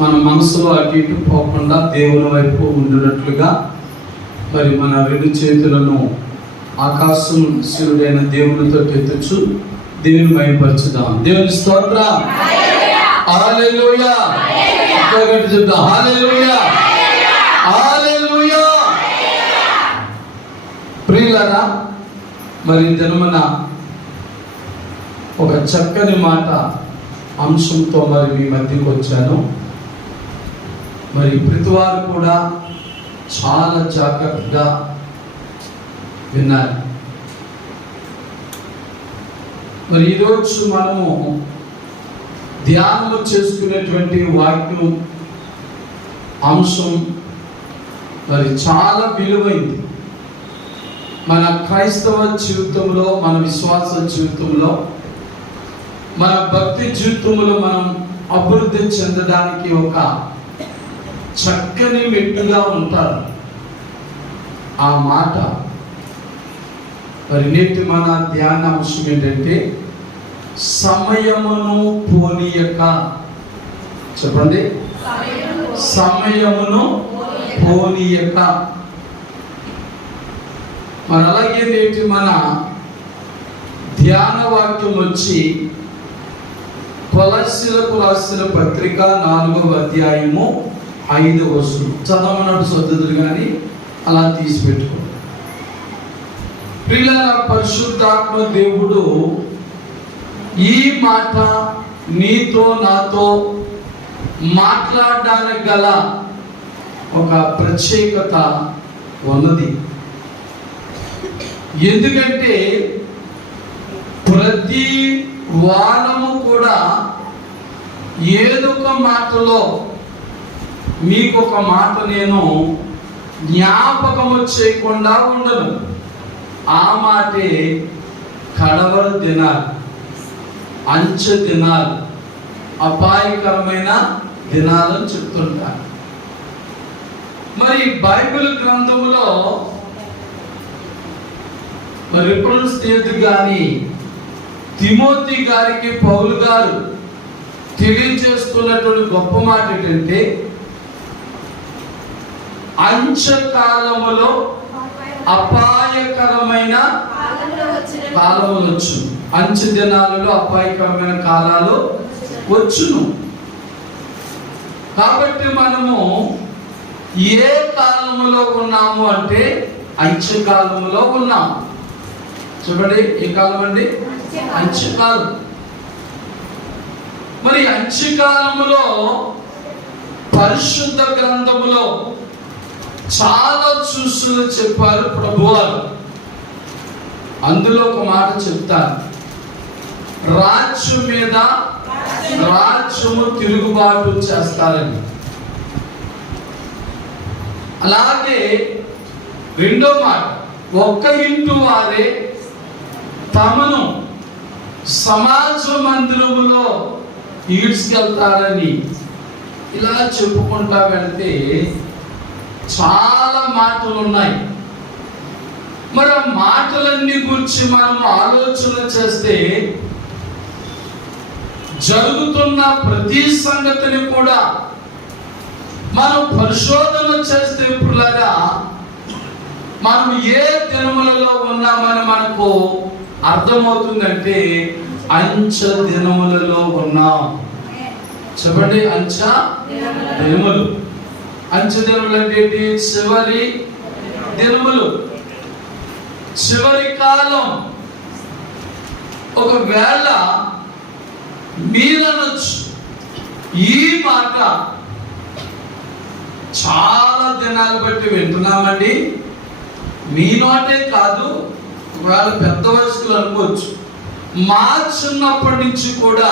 మన మనసులో అటు ఇటు పోకుండా దేవుని వైపు ఉండినట్లుగా మరి మన రెండు చేతులను ఆకాశం శివుడైన దేవునితో ఎత్తచ్చు, దేవుని మహిమపరచుదాం. దేవుని స్తోత్రం. హల్లెలూయా. ఒకటి చెప్దాం. హల్లెలూయా, హల్లెలూయా. ప్రియులారా, మరి దినమున ఒక చక్కని మాట అంశంతో మరి మీ మధ్యకు వచ్చాను. మరి ప్రతివారు కూడా చాలా జాగ్రత్తగా విన్నారు. మరి ఈరోజు మనము ధ్యానం చేసుకునేటువంటి వాక్యం అంశం మరి చాలా విలువైంది. మన క్రైస్తవ జీవితంలో, మన విశ్వాస జీవితంలో, మన భక్తి జీవితంలో మనం అభివృద్ధి చెందడానికి ఒక చక్కని మెట్టుగా ఉంటారు ఆ మాట. మరి నేటి మన ధ్యాన అంశం ఏంటంటే సమయమును పోనీయక. చెప్పండి, సమయమును పోనీయక. మరి అలాగే నేటి మన ధ్యాన వాక్యం వచ్చి కొలస్సీలకు రాసిన పత్రిక 4వ అధ్యాయము 5వ వచనం. చదవనప్పుడు సొద్దులు కానీ అలా తీసి పెట్టుకో. ప్రియులారా, పరిశుద్ధాత్మ దేవుడు ఈ మాట నీతో నాతో మాట్లాడడానికి గల ఒక ప్రత్యేకత ఉన్నది. ఎందుకంటే ప్రతి వారము కూడా ఏదో ఒక మాటలో మీకు ఒక మాట నేను జ్ఞాపకము చేయకుండా ఉండను. ఆ మాటే కడవర దినాలు, అంచె దినాలు, అపాయకరమైన దినాలని చెప్తుంటారు. మరి బైబిల్ గ్రంథములో మరి ఎప్పుడు కానీ తిమోతి గారికి పౌలు గారు తెలియజేస్తున్నటువంటి గొప్ప మాట ఏంటంటే అంచకాలములో అపాయకరమైన కాలములు వచ్చును. అంచె దినాలలో అపాయకరమైన కాలాలు వచ్చును. కాబట్టి మనము ఏ కాలములో ఉన్నాము అంటే అంచెకాలములో ఉన్నాము. చూడండి, ఏ కాలం అండి? అంచెకాలం. మరి అంచెకాలములో పరిశుద్ధ గ్రంథములో చాలా సూచనలు చెప్పారు ప్రభువారు. అందులో ఒక మాట చెప్తారు, రాజ్యం మీద రాజ్యము తిరుగుబాటు చేస్తారని. అలాగే రెండో మాట, ఒక్క ఇంటి వారే తమను సమాజ మందిరములో ఈడ్చుకెళ్తారని. ఇలా చెప్పుకుంటా వెళితే చాలా మాటలు ఉన్నాయి. మరి ఆ మాటలన్నీ గురించి మనం ఆలోచన చేస్తే జరుగుతున్న ప్రతి సంగతిని కూడా మనం పరిశోధన చేస్తే ఇప్పుడులాగా మనం ఏ దినములలో ఉన్నామని మనకు అర్థమవుతుందంటే అంచ దినములలో ఉన్నాం. చెప్పండి, అంచ దినములు. అంచ దినములు అంటే చివరి దినములు, చివరి కాలం. ఒకవేళ మీరనొచ్చు, ఈ మాట చాలా దినాలు బట్టి వింటున్నామండి. మీ నోటే కాదు, ఒకవేళ పెద్ద వయస్కులు అనుకోవచ్చు, మా చిన్నప్పటి నుంచి కూడా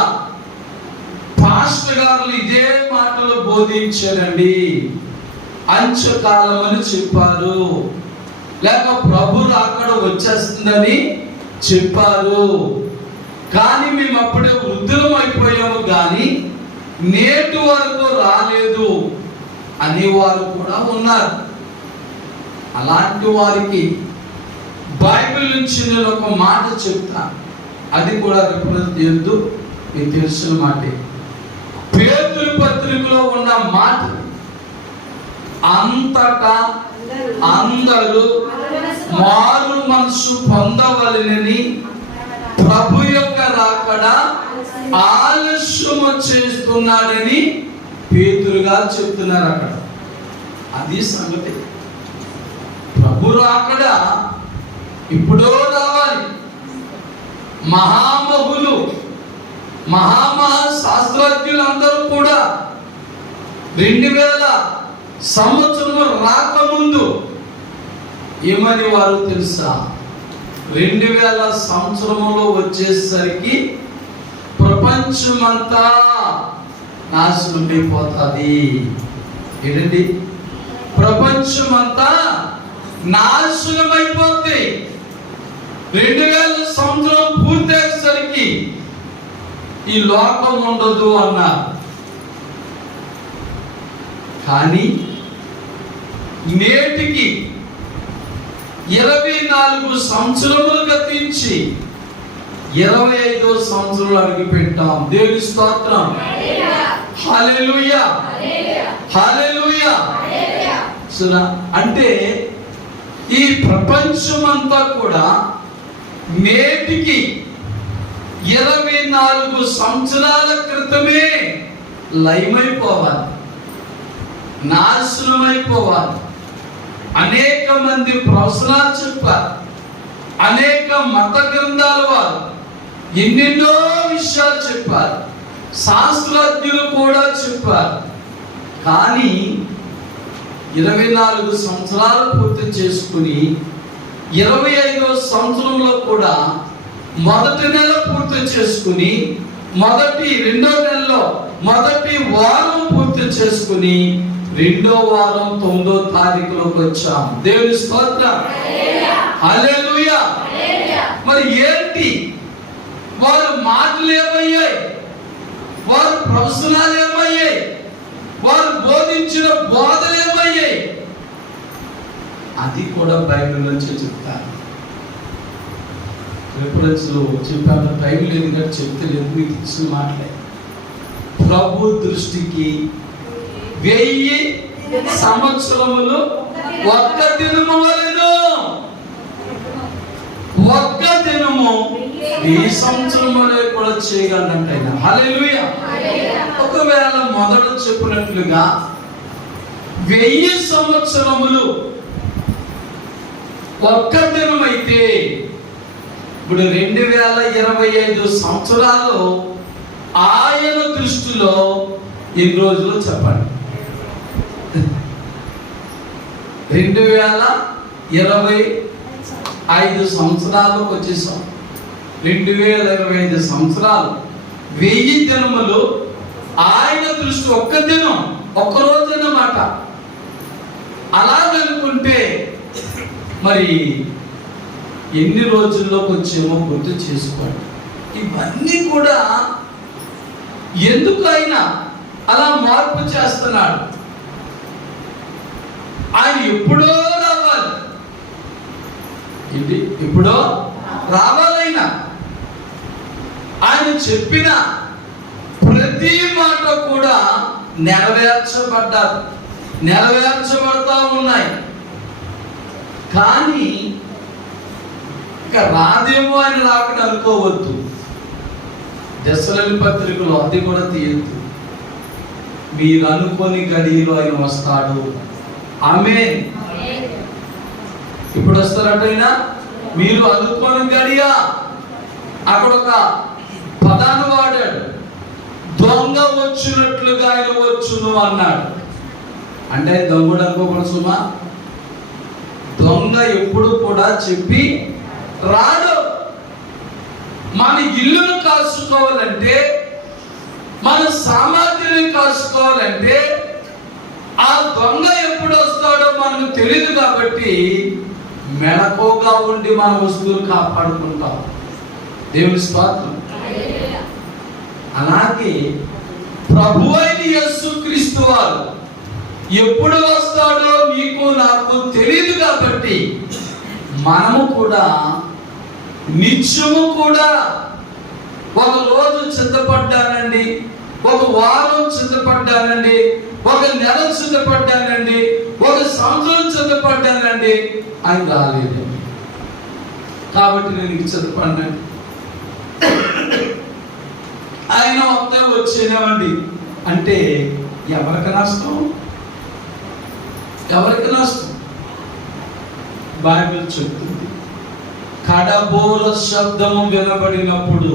పాస్టర్ గారు ఇదే మాటలు బోధించారండి, అంచకాలం అని చెప్పారు, లేక ప్రభు అక్కడ వచ్చేస్తుందని చెప్పారు. కానీ మేము అప్పుడే వృద్ధులం అయిపోయాము, కానీ నేటి వరకు రాలేదు అనేవారు కూడా ఉన్నారు. అలాంటి వారికి బైబిల్ నుంచి నేను ఒక మాట చెప్తాను, అది కూడా రిప్రజెంట్ చేయొద్దు, మీకు తెలిసిన మాటే. పేతురు పత్రిక పత్రికలో ఉన్న మాట, అంతటా అందరూ మారు మనసు పొందవలెనని ప్రభు యొక్క రాకడ ఆలస్యము చేస్తున్నాడని పేతురుగా చెప్తున్నారు. అక్కడ అది సంగతి. ప్రభు రాకడ ఇప్పుడో రావాలి. మహామహులు, శాస్త్రజ్ఞులందరూ కూడా 2000 సంవత్సరం రాకముందు ఏమని వారు తెలుసా? 2000 సంవత్సరంలో వచ్చేసరికి ప్రపంచమంతా నాశనం అయిపోతుంది. ఏంటండి? ప్రపంచమంతా నాశనం అయిపోతుంది. 2000 సంవత్సరం పూర్తయ్యేసరికి ఈ లోకం ఉండదు అన్నారు. కానీ నేటికి 24 సంవత్సరములు గతించి 25వ సంవత్సరంలో అడుగు పెట్టాం. దేవుని స్తోత్రం. హల్లెలూయా, హల్లెలూయా. అంటే ఈ ప్రపంచమంతా కూడా నేటికి 24 సంవత్సరాల క్రితమే లయమైపోవాలి, నాశనమైపోవాలి. అనేక మంది ప్రవచనాలు చెప్పారు, అనేక మత గ్రంథాల వారు ఎన్నెన్నో విషయాలు చెప్పారు, శాస్త్రజ్ఞులు కూడా చెప్పారు. కానీ 24 సంవత్సరాలు పూర్తి చేసుకుని 25వ సంవత్సరంలో కూడా మొదటి నెల పూర్తి చేసుకుని రెండో నెలలో మొదటి వారం పూర్తి చేసుకుని 2వ వారం 9వ తారీఖులోకి వచ్చాం. దేవుని స్తోత్రం. హల్లెలూయా. మరి ఏంటి వారు మాటలు ఏమయ్యాయి? వారు ప్రవచనాలు ఏమయ్యాయి? వారు బోధించిన బోధలు ఏమయ్యాయి? అది కూడా బైబిల్ నుంచి చెప్తాను. రిఫరెన్స్లో చెప్పాను, టైం లేదు కానీ చెప్తే లేదు, మీకు తెలిసిన మాటలే. ప్రభు దృష్టికి 1000 సంవత్సరములు ఒక్క దినము వలెను. ఒక్క దినము 1000 సంవత్సరములే కూడా చేయగలంట. హల్లెలూయా. ఒకవేళ మొదట చెప్పినట్లుగా 1000 సంవత్సరములు ఒక్క దినం అయితే ఇప్పుడు 2025 సంవత్సరాలు ఆయన దృష్టిలో ఎన్ని రోజులు చెప్పండి? 2025 సంవత్సరాలకు వచ్చేసాం. 2025 సంవత్సరాలు 1000 దినములు ఆయన దృష్టి ఒక్క దినం, ఒక్క రోజు అన్నమాట. అలాగనుకుంటే మరి ఎన్ని రోజుల్లోకి వచ్చేమో గుర్తు చేసుకోండి. ఇవన్నీ కూడా ఎందుకు ఆయన అలా మార్పు చేస్తున్నాడు? ఆయన ఎప్పుడో రావాలి. ఏంటి? ఎప్పుడో రావాలైనా ఆయన చెప్పిన ప్రతి మాట కూడా నెరవేర్చబడతా ఉన్నాయి. కానీ ఇక రాదేమో ఆయన రాకడ అనుకోవద్దు. దశలోని పత్రికలో అది కూడా తీయద్దు. మీరు అనుకోని గడియలో ఆయన వస్తాడు. ఆమేన్. ఇప్పుడు వస్తారటైనా మీరు అనుకోని గడియా. అక్కడ ఒక పదాన్ని వాడాడు, దొంగ వచ్చినట్లుగా ఆయన వచ్చును అన్నాడు. అంటే దొంగడు అనుకోకూడదు సుమా. దొంగ ఎప్పుడు కూడా చెప్పి రాడు. మన ఇల్లును కాసుకోవాలంటే, మన సామాగ్రిని కాసుకోవాలంటే ఆ దొంగ ఎప్పుడు వస్తాడో మనకు తెలియదు. కాబట్టి మెళకువగా ఉండి మన వస్తువులు కాపాడుకుంటాం. దేవుని స్తోత్రం. అలాగే ప్రభువైన యేసుక్రీస్తు వారు ఎప్పుడు వస్తాడో నీకు నాకు తెలియదు. కాబట్టి మనము కూడా నిత్యము కూడా ఒక రోజు సిద్ధపడ్డానండి, ఒక వారం సిద్ధపడ్డానండి, ఒక నెల సిద్ధపడ్డానండి, ఒక సంవత్సరం సిద్ధపడ్డానండి, ఆయన రాలేదండి. కాబట్టి నేను ఇంక సిద్ధపడ్డాను. ఆయన వస్తే వచ్చేనామండి అంటే ఎవరికి నష్టం? ఎవరికి నష్టం? బైబిల్ చెప్తుంది, కడబోర శబ్దము వినబడినప్పుడు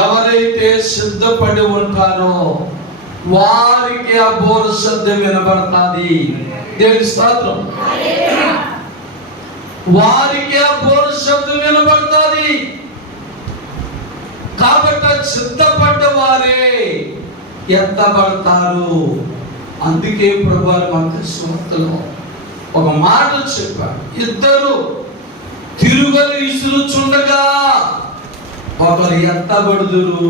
ఎవరైతే సిద్ధపడి ఉంటారో వారికి ఆ బోర శబ్దం వినబడుతుంది. దేవుని స్తోత్రం. వారికి ఆ బోర శబ్దం వినబడుతుంది. కాబట్టి సిద్ధపడ్డ వారే ఎత్తబడతారు. అందుకే ప్రభువు మత్తయి సువార్తలో ఒక మాట చెప్పాడు, ఇద్దరు తిరుగలు ఇసురుచుండగా ఒకరు ఎత్తబడుదురు,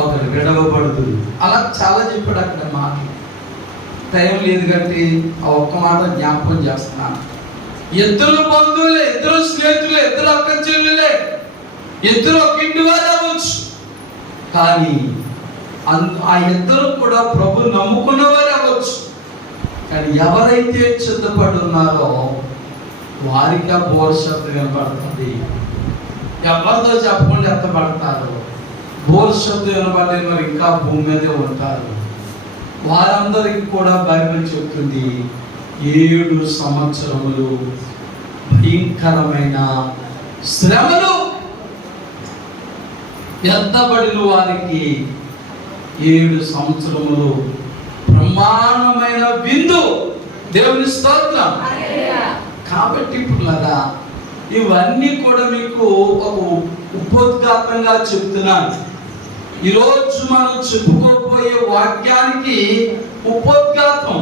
ఒకరు విడవబడుదురు. అలా చాలా చెప్పాడు అక్కడ మాట. టైం లేదు కాబట్టి ఆ ఒక్క మాట జ్ఞాపకం చేస్తున్నాను. ఇద్దరు బంధువులే, ఇద్దరు స్నేహితులే, ఇద్దరు అక్క చెల్లెలే, ఇద్దరు ఒక ఇంటి వారు అవ్వచ్చు, కానీ ఆ ఇద్దరు కూడా ప్రభు నమ్ముకున్న వారు అవ్వచ్చు. కానీ ఎవరైతే సిద్ధపడి ఉన్నారో వారికి ఆ బోర శబ్దం వినపడుతుంది. ఎవరితో చెప్పకుండా ఎత్తబడతారు. బోర శబ్దం వినపడలేని వారు ఇంకా భూమి మీదే ఉంటారు. వారందరికీ కూడా బైబిల్ చెప్తుంది 7 సంవత్సరములు భయంకరమైన శ్రమలు. ఎత్తబడిన వారికి 7 సంవత్సరములు బ్రహ్మాండమైన విందు. దేవుని స్తోత్రం. కాబట్టి ఇప్పుడు కదా ఇవన్నీ కూడా మీకు ఒక ఉపోద్ఘాతంగా చెప్తున్నాను. ఈరోజు మనం చెప్పుకోబోయే వాక్యానికి ఉపోద్ఘాతం,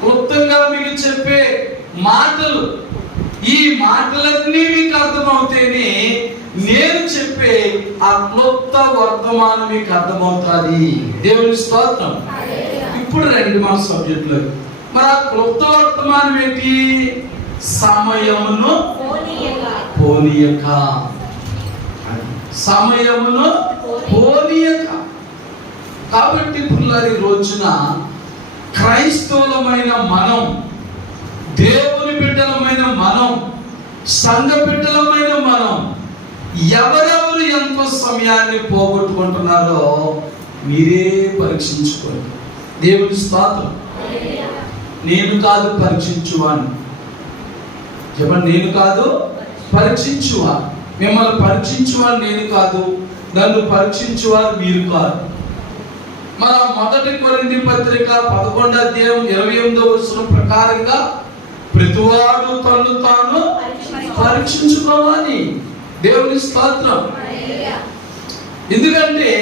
క్లుప్తంగా మీకు చెప్పే మాటలు. ఈ మాటలన్నీ మీకు అర్థమవుతేనే నేను చెప్పే ఆ క్లుప్త వర్తమానం మీకు అర్థమవుతుంది. దేవుని స్తోత్రం. ఇప్పుడు రండి మన సబ్జెక్టులో. మరి ఆ క్లుప్త వర్తమానం ఏంటి? సమయమును పోనీయక. సమయమును పోనీయక. కాబట్టి పిల్లలు ఈ రోజున క్రైస్తవులమైన మనం, దేవుని బిడ్డలమైన మనం, సంఘ బిడ్డలమైన మనం ఎవరెవరు ఎంతో సమయాన్ని పోగొట్టుకుంటున్నారో మీరే పరీక్షించుకోండి. దేవుని స్తోత్రం. నేను కాదు పరీక్షించువాను. చెప్పండి, నేను కాదు పరీక్షించువాను. మిమ్మల్ని పరీక్షించువాను నేను కాదు, నన్ను పరీక్షించువారు మీరు కాదు. మన 1 కొరింథీ పత్రిక 11వ అధ్యాయం 28వ వచనం ప్రకారంగా ప్రతివాడు తన్ను తాను పరీక్షించుకోవాలి. దేవుని స్తోత్రం. ఎందుకంటే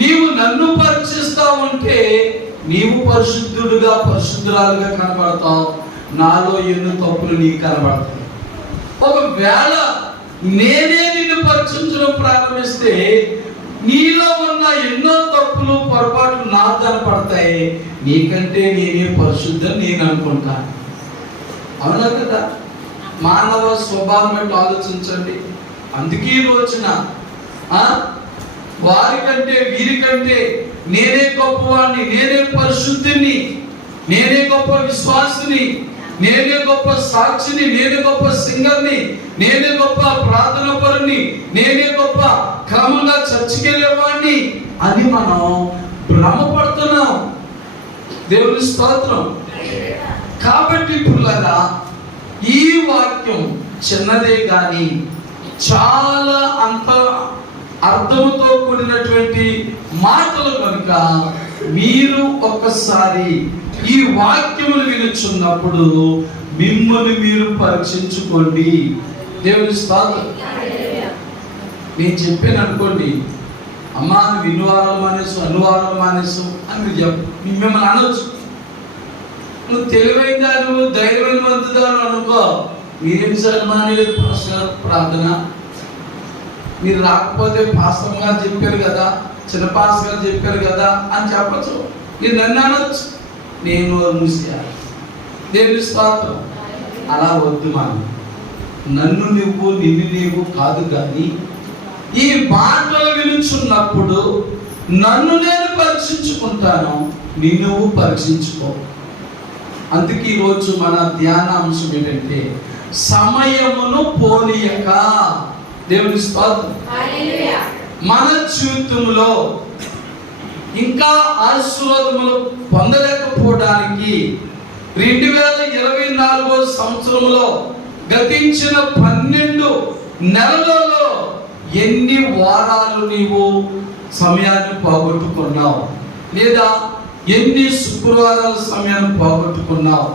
నీవు నన్ను పరీక్షిస్తా ఉంటే నీవు పరిశుద్ధుడుగా పరిశుద్ధురాలుగా కనబడతావు. నాలో ఎన్నో తప్పులు నీకు కనబడతాయి. ఒకవేళ నేనే నిన్ను పరీక్షించడం ప్రారంభిస్తే నీలో ఉన్న ఎన్నో తప్పులు పొరపాట్లు నాకు కనపడతాయి. నీకంటే నేనే పరిశుద్ధం నేను అనుకుంటాను. అవునా కదా? మానవ స్వభావం బట్టి ఆలోచించండి. అందుకే ఈ రోజున వారికంటే వీరికంటే నేనే గొప్పవాడిని, నేనే పరిశుద్ధిని, నేనే గొప్ప విశ్వాసిని, నేనే గొప్ప సాక్షిని, నేనే గొప్ప సింగర్ని, నేనే గొప్ప ప్రార్థన పరుని, నేనే గొప్ప క్రమంగా చర్చికి వెళ్ళేవాడిని అని మనం భ్రమపడుతున్నాం. దేవుని స్తోత్రం. కాబట్టి పిల్లరా, ఈ వాక్యం చిన్నదే కానీ చాలా అంత అర్థముతో కూడినటువంటి మాటలు కనుక మీరు ఒక్కసారి ఈ వాక్యములు వినుచున్నప్పుడు మిమ్మల్ని మీరు పరీక్షించుకోండి. దేవుని స్తోత్రం. నేను చెప్పాను అనుకోండి, అమ్మా నువ్వు ఇన్వారం మానేసు, అనువారం మానేసు అని మీరు మిమ్మల్ని అనొచ్చు. నువ్వు తెలివైందా, నువ్వు ధైర్యవంతుదాను అనుకో. మీరేం సన్మానలేదు ప్రార్థన, మీరు రాకపోతే పాస్టర్ గారు చెప్పారు కదా, చిన్న పాస్టర్ గారు చెప్పారు కదా అని చెప్పచ్చు. మీరు నన్ను అనొచ్చు, నేను మూసేయాలి. దేవుని స్తోత్రం. అలా వద్దు. మనం నన్ను నువ్వు నిన్ను నీవు కాదు, కానీ ఈ మాటలు వినుచున్నప్పుడు నన్ను నేను పరీక్షించుకుంటాను, నిన్ను పరీక్షించుకో. అందుకే ఈరోజు మన ధ్యానాంశం ఏంటంటే సమయమును పోనీయక. దేవుని స్తోత్రం. మన జీవితంలో ఇంకా ఆశీర్వాదములు పొందలేకపోవడానికి 2024 సంవత్సరంలో గతించిన 12 నెలలలో ఎన్ని వారాలు నీవు సమయాన్ని పోగొట్టుకున్నావు, లేదా ఎన్ని శుక్రవారాల సమయాన్ని పోగొట్టుకున్నావు,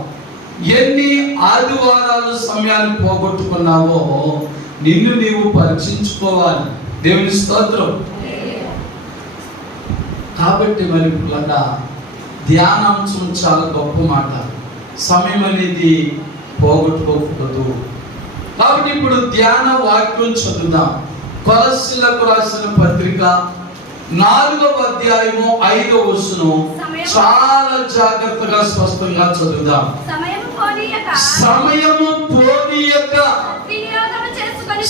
ఎన్ని ఆదివారాల సమయాన్ని పోగొట్టుకున్నావో నిన్ను నీవు పరీక్షించుకోవాలి. దేవుని స్తోత్రం. కాబట్టి మరి పిల్లగా ధ్యానాంశం చాలా గొప్ప మాట. సమయం అనేది పోగొట్టుకోకూడదు. కాబట్టి ఇప్పుడు ధ్యాన వాక్యం చదువుదాం. కొలస్సీలకు రాసిన పత్రిక 4వ అధ్యాయము 5వ వచనం చాలా జాగ్రత్తగా స్పష్టంగా చదువుదాం. సమయము పోనీయక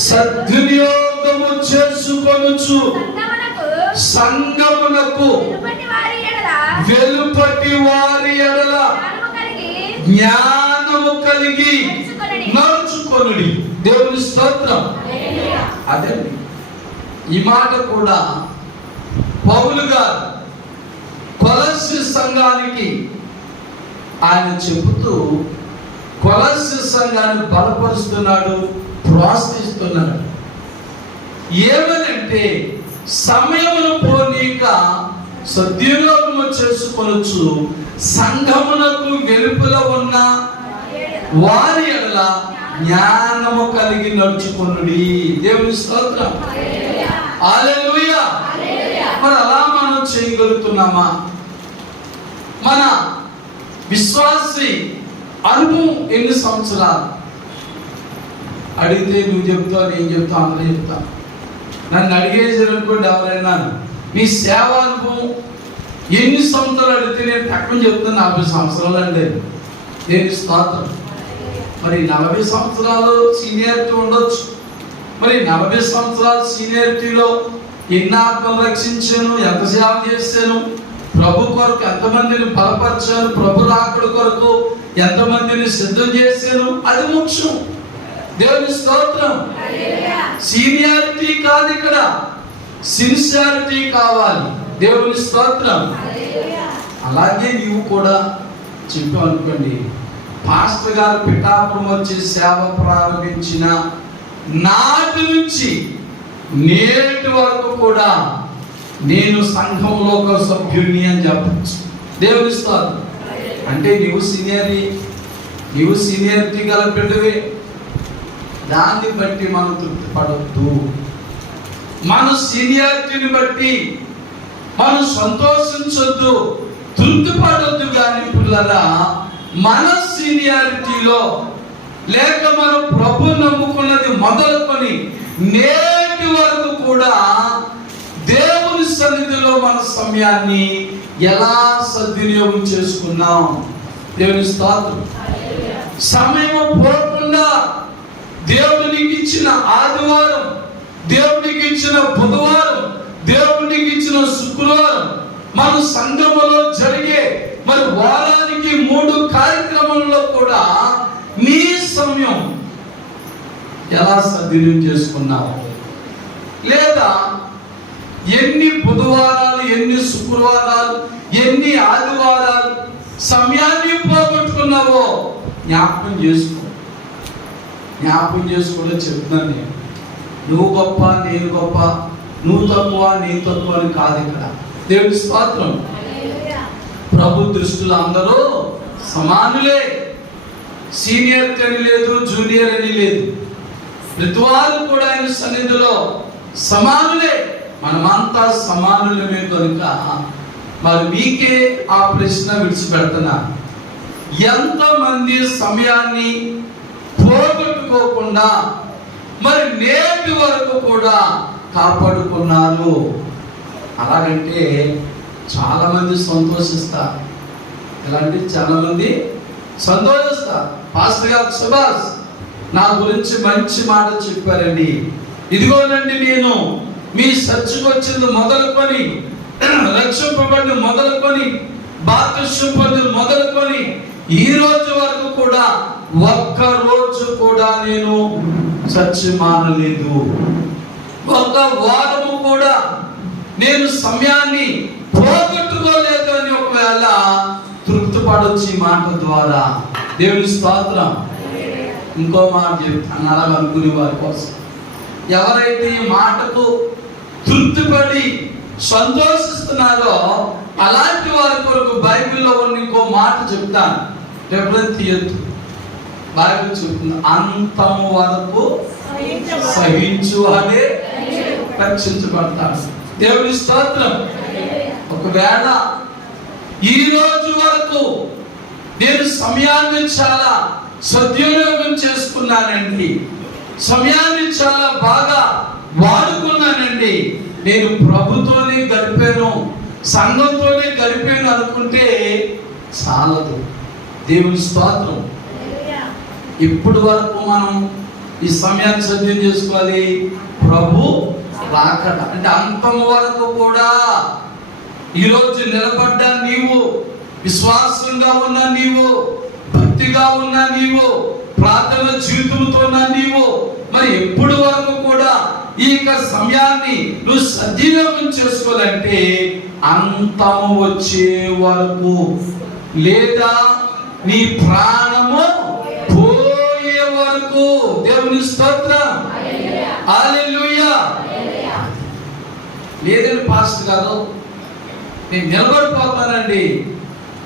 సద్వినియోగము చేసుకొనుచు సంగమునకు వెలుపటి వారి ఎడల జ్ఞానము కలిగి నడుచుకొనుడి. దేవుని స్తోత్రం. అదే ఈ మాట కూడా పౌలు గారు కొలస్సీ సంఘానికి ఆయన చెబుతూ కొలస్సీ సంఘాన్ని బలపరుస్తున్నాడు, ప్రోత్సహిస్తున్నాడు. ఏమనంటే సమయమును పోనీక సద్వినియోగము చేసుకొనొచ్చు సంఘమునకు వెలుపల ఉన్న వారి ఎడల జ్ఞానము కలిగి నడుచుకొనుడి. దేవుని స్తోత్రం. హల్లెలూయా. మరి అలా మనం చేయగలుగుతున్నామా? మన విశ్వాసి అనుభవం ఎన్ని సంవత్సరాలు అడిగితే నువ్వు చెప్తావు, నేను చెప్తా, అందరూ చెప్తా. నన్ను అడిగేసారనుకోండి ఎవరైనా నీ సేవ అనుభవం ఎన్ని సంవత్సరాలు అడిగితే నేను తక్కువ చెప్తాను 40 సంవత్సరాలు అండి. దేనికి స్తోత్రం. మరి 40 సంవత్సరాలు సీనియారిటీ ఉండొచ్చు. మరి 40 సంవత్సరాల సీనియారిటీలో ఎన్ని ఆత్మలు రక్షించాను, ఎంత సేవ చేశాను, ప్రభు కొరకు ఎంతమందిని బలపరిచాను, ప్రభు రాకడ కొరకు ఎంతమందిని సిద్ధం చేశాను, అది ముఖ్యం. దేవుని స్తోత్రం. సీనియారిటీ కాదు, ఇక్కడ సిన్సియారిటీ కావాలి. దేవుని స్తోత్రం. అలాగే నీవు కూడా చెప్పావు అనుకోండి, పాస్టర్ గారు పిఠాపురం వచ్చి సేవ ప్రారంభించిన నాటి నుంచి నేటి వరకు కూడా నేను సంఘంలో ఒక సభ్యుని అని చెప్పచ్చు. దేవుని స్తోత్రం. అంటే నీవు సీనియారిటీ గల బిడ్డవే. దాన్ని బట్టి మనం తృప్తి పడొద్దు. మన సీనియారిటీని బట్టి మనం సంతోషించొద్దు, తృప్తి పడొద్దు. కానీ పిల్లలా మన సీనియారిటీలో లేక మనం ప్రభు నమ్ముకున్నది మొదలుకొని నేటి వరకు కూడా దేవుని సన్నిధిలో మన సమయాన్ని ఎలా సద్వినియోగం చేసుకున్నాం. దేవుని స్తోత్రం. సమయం పోకుండా దేవునికి ఇచ్చిన ఆదివారం, దేవునికి ఇచ్చిన బుధవారం, దేవునికి ఇచ్చిన శుక్రవారం, మన సంఘములో జరిగే మరి వారానికి 3 కార్యక్రమంలో కూడా నీ సమయం ఎలా సద్వినియోగం చేసుకున్నావు? లేదా ఎన్ని బుధవారాలు, ఎన్ని శుక్రవారాలు, ఎన్ని ఆదివారాలు సమయాన్ని పోగొట్టుకున్నావో జ్ఞాపకం చేసుకో. జ్ఞాపకం చేసుకోవడం చెప్తున్నాను నేను. నువ్వు గొప్ప, నేను గొప్ప, నువ్వు తక్కువ, నేను తక్కువ అని కాదు ఇక్కడ. దేవుని స్తోత్రం. ప్రభు దృష్టిలో అందరూ సమానులే. సీనియర్ అని లేదు, జూనియర్ అని లేదు. ప్రతి వారు కూడా ఆయన సన్నిధిలో సమానులే. మనమంతా సమానులమే కనుక మరి మీకే ఆ ప్రశ్న విడిచిపెడుతున్నా. ఎంతమంది సమయాన్ని పోగొట్టుకోకుండా మరి నేటి వరకు కూడా కాపాడుకున్నారు? అలాగంటే చాలా మంది సంతోషిస్తారు. ఎలాంటి చాలా మంది సంతోషిస్తారు. పాస్టర్ గారు సుభాష్ నా గురించి మంచి మాట చెప్పారండి. ఇదిగోనండి, నేను మీ చర్చికి వచ్చింది మొదలుకొని రక్షింపబడి మొదలుకొని బాప్తిస్మం మొదలుకొని ఈ రోజు వరకు కూడా ఒక్క రోజు కూడా నేను చచ్చి మానలేదు. ఒక్క వారము కూడా నేను సమయాన్ని పోగొట్టుకోలేదు అని ఒకవేళ తృప్తిపడొచ్చు ఈ మాట ద్వారా. దేవుని స్తోత్రం. ఇంకో మాట చెప్తాను అలా అనుకునే వారి కోసం. ఎవరైతే ఈ మాటకు తృప్తిపడి సంతోషిస్తున్నారో అలాంటి వారి కొరకు బైబిల్లో ఉన్న ఇంకో మాట చెప్తాను. ఎప్పుడైతే తీయద్దు, బైబిల్ చెప్తుంది అంతము వరకు సహించు అనే రక్షించబడతాడు. దేవుని స్తోత్రం. ఒకవేళ ఈ రోజు వరకు నేను సమయాన్ని చాలా సద్వినియోగం చేసుకున్నానండి, సమయాన్ని చాలా బాగా వాడుకున్నానండి, నేను ప్రభుతోనే గడిపాను, సంఘంతోనే గడిపాను అనుకుంటే చాలదు. దేవుని స్తోత్రం. ఇప్పటి వరకు మనం ఈ సమయాన్ని సద్వినియోగం చేసుకోవాలి. ప్రభు రాకడ అంటే అంతం వరకు కూడా ఈరోజు నిలబడ్డా నీవు, విశ్వాసంగా ఉన్నా నీవు, భక్తిగా ఉన్నా నీవు, ప్రార్థన జీవితంతో ఉన్నా నీవు, మరి ఎప్పుడు వరకు కూడా ఈ సమయాన్ని నువ్వు సద్వినియోగం చేసుకోవాలంటే అంతము వచ్చే వరకు, లేదా నీ ప్రాణము పోయే వరకు. దేవుని స్తోత్రం. హల్లెలూయా. లేదండి పాస్టర్ గారు నేను నిలబడిపోతానండి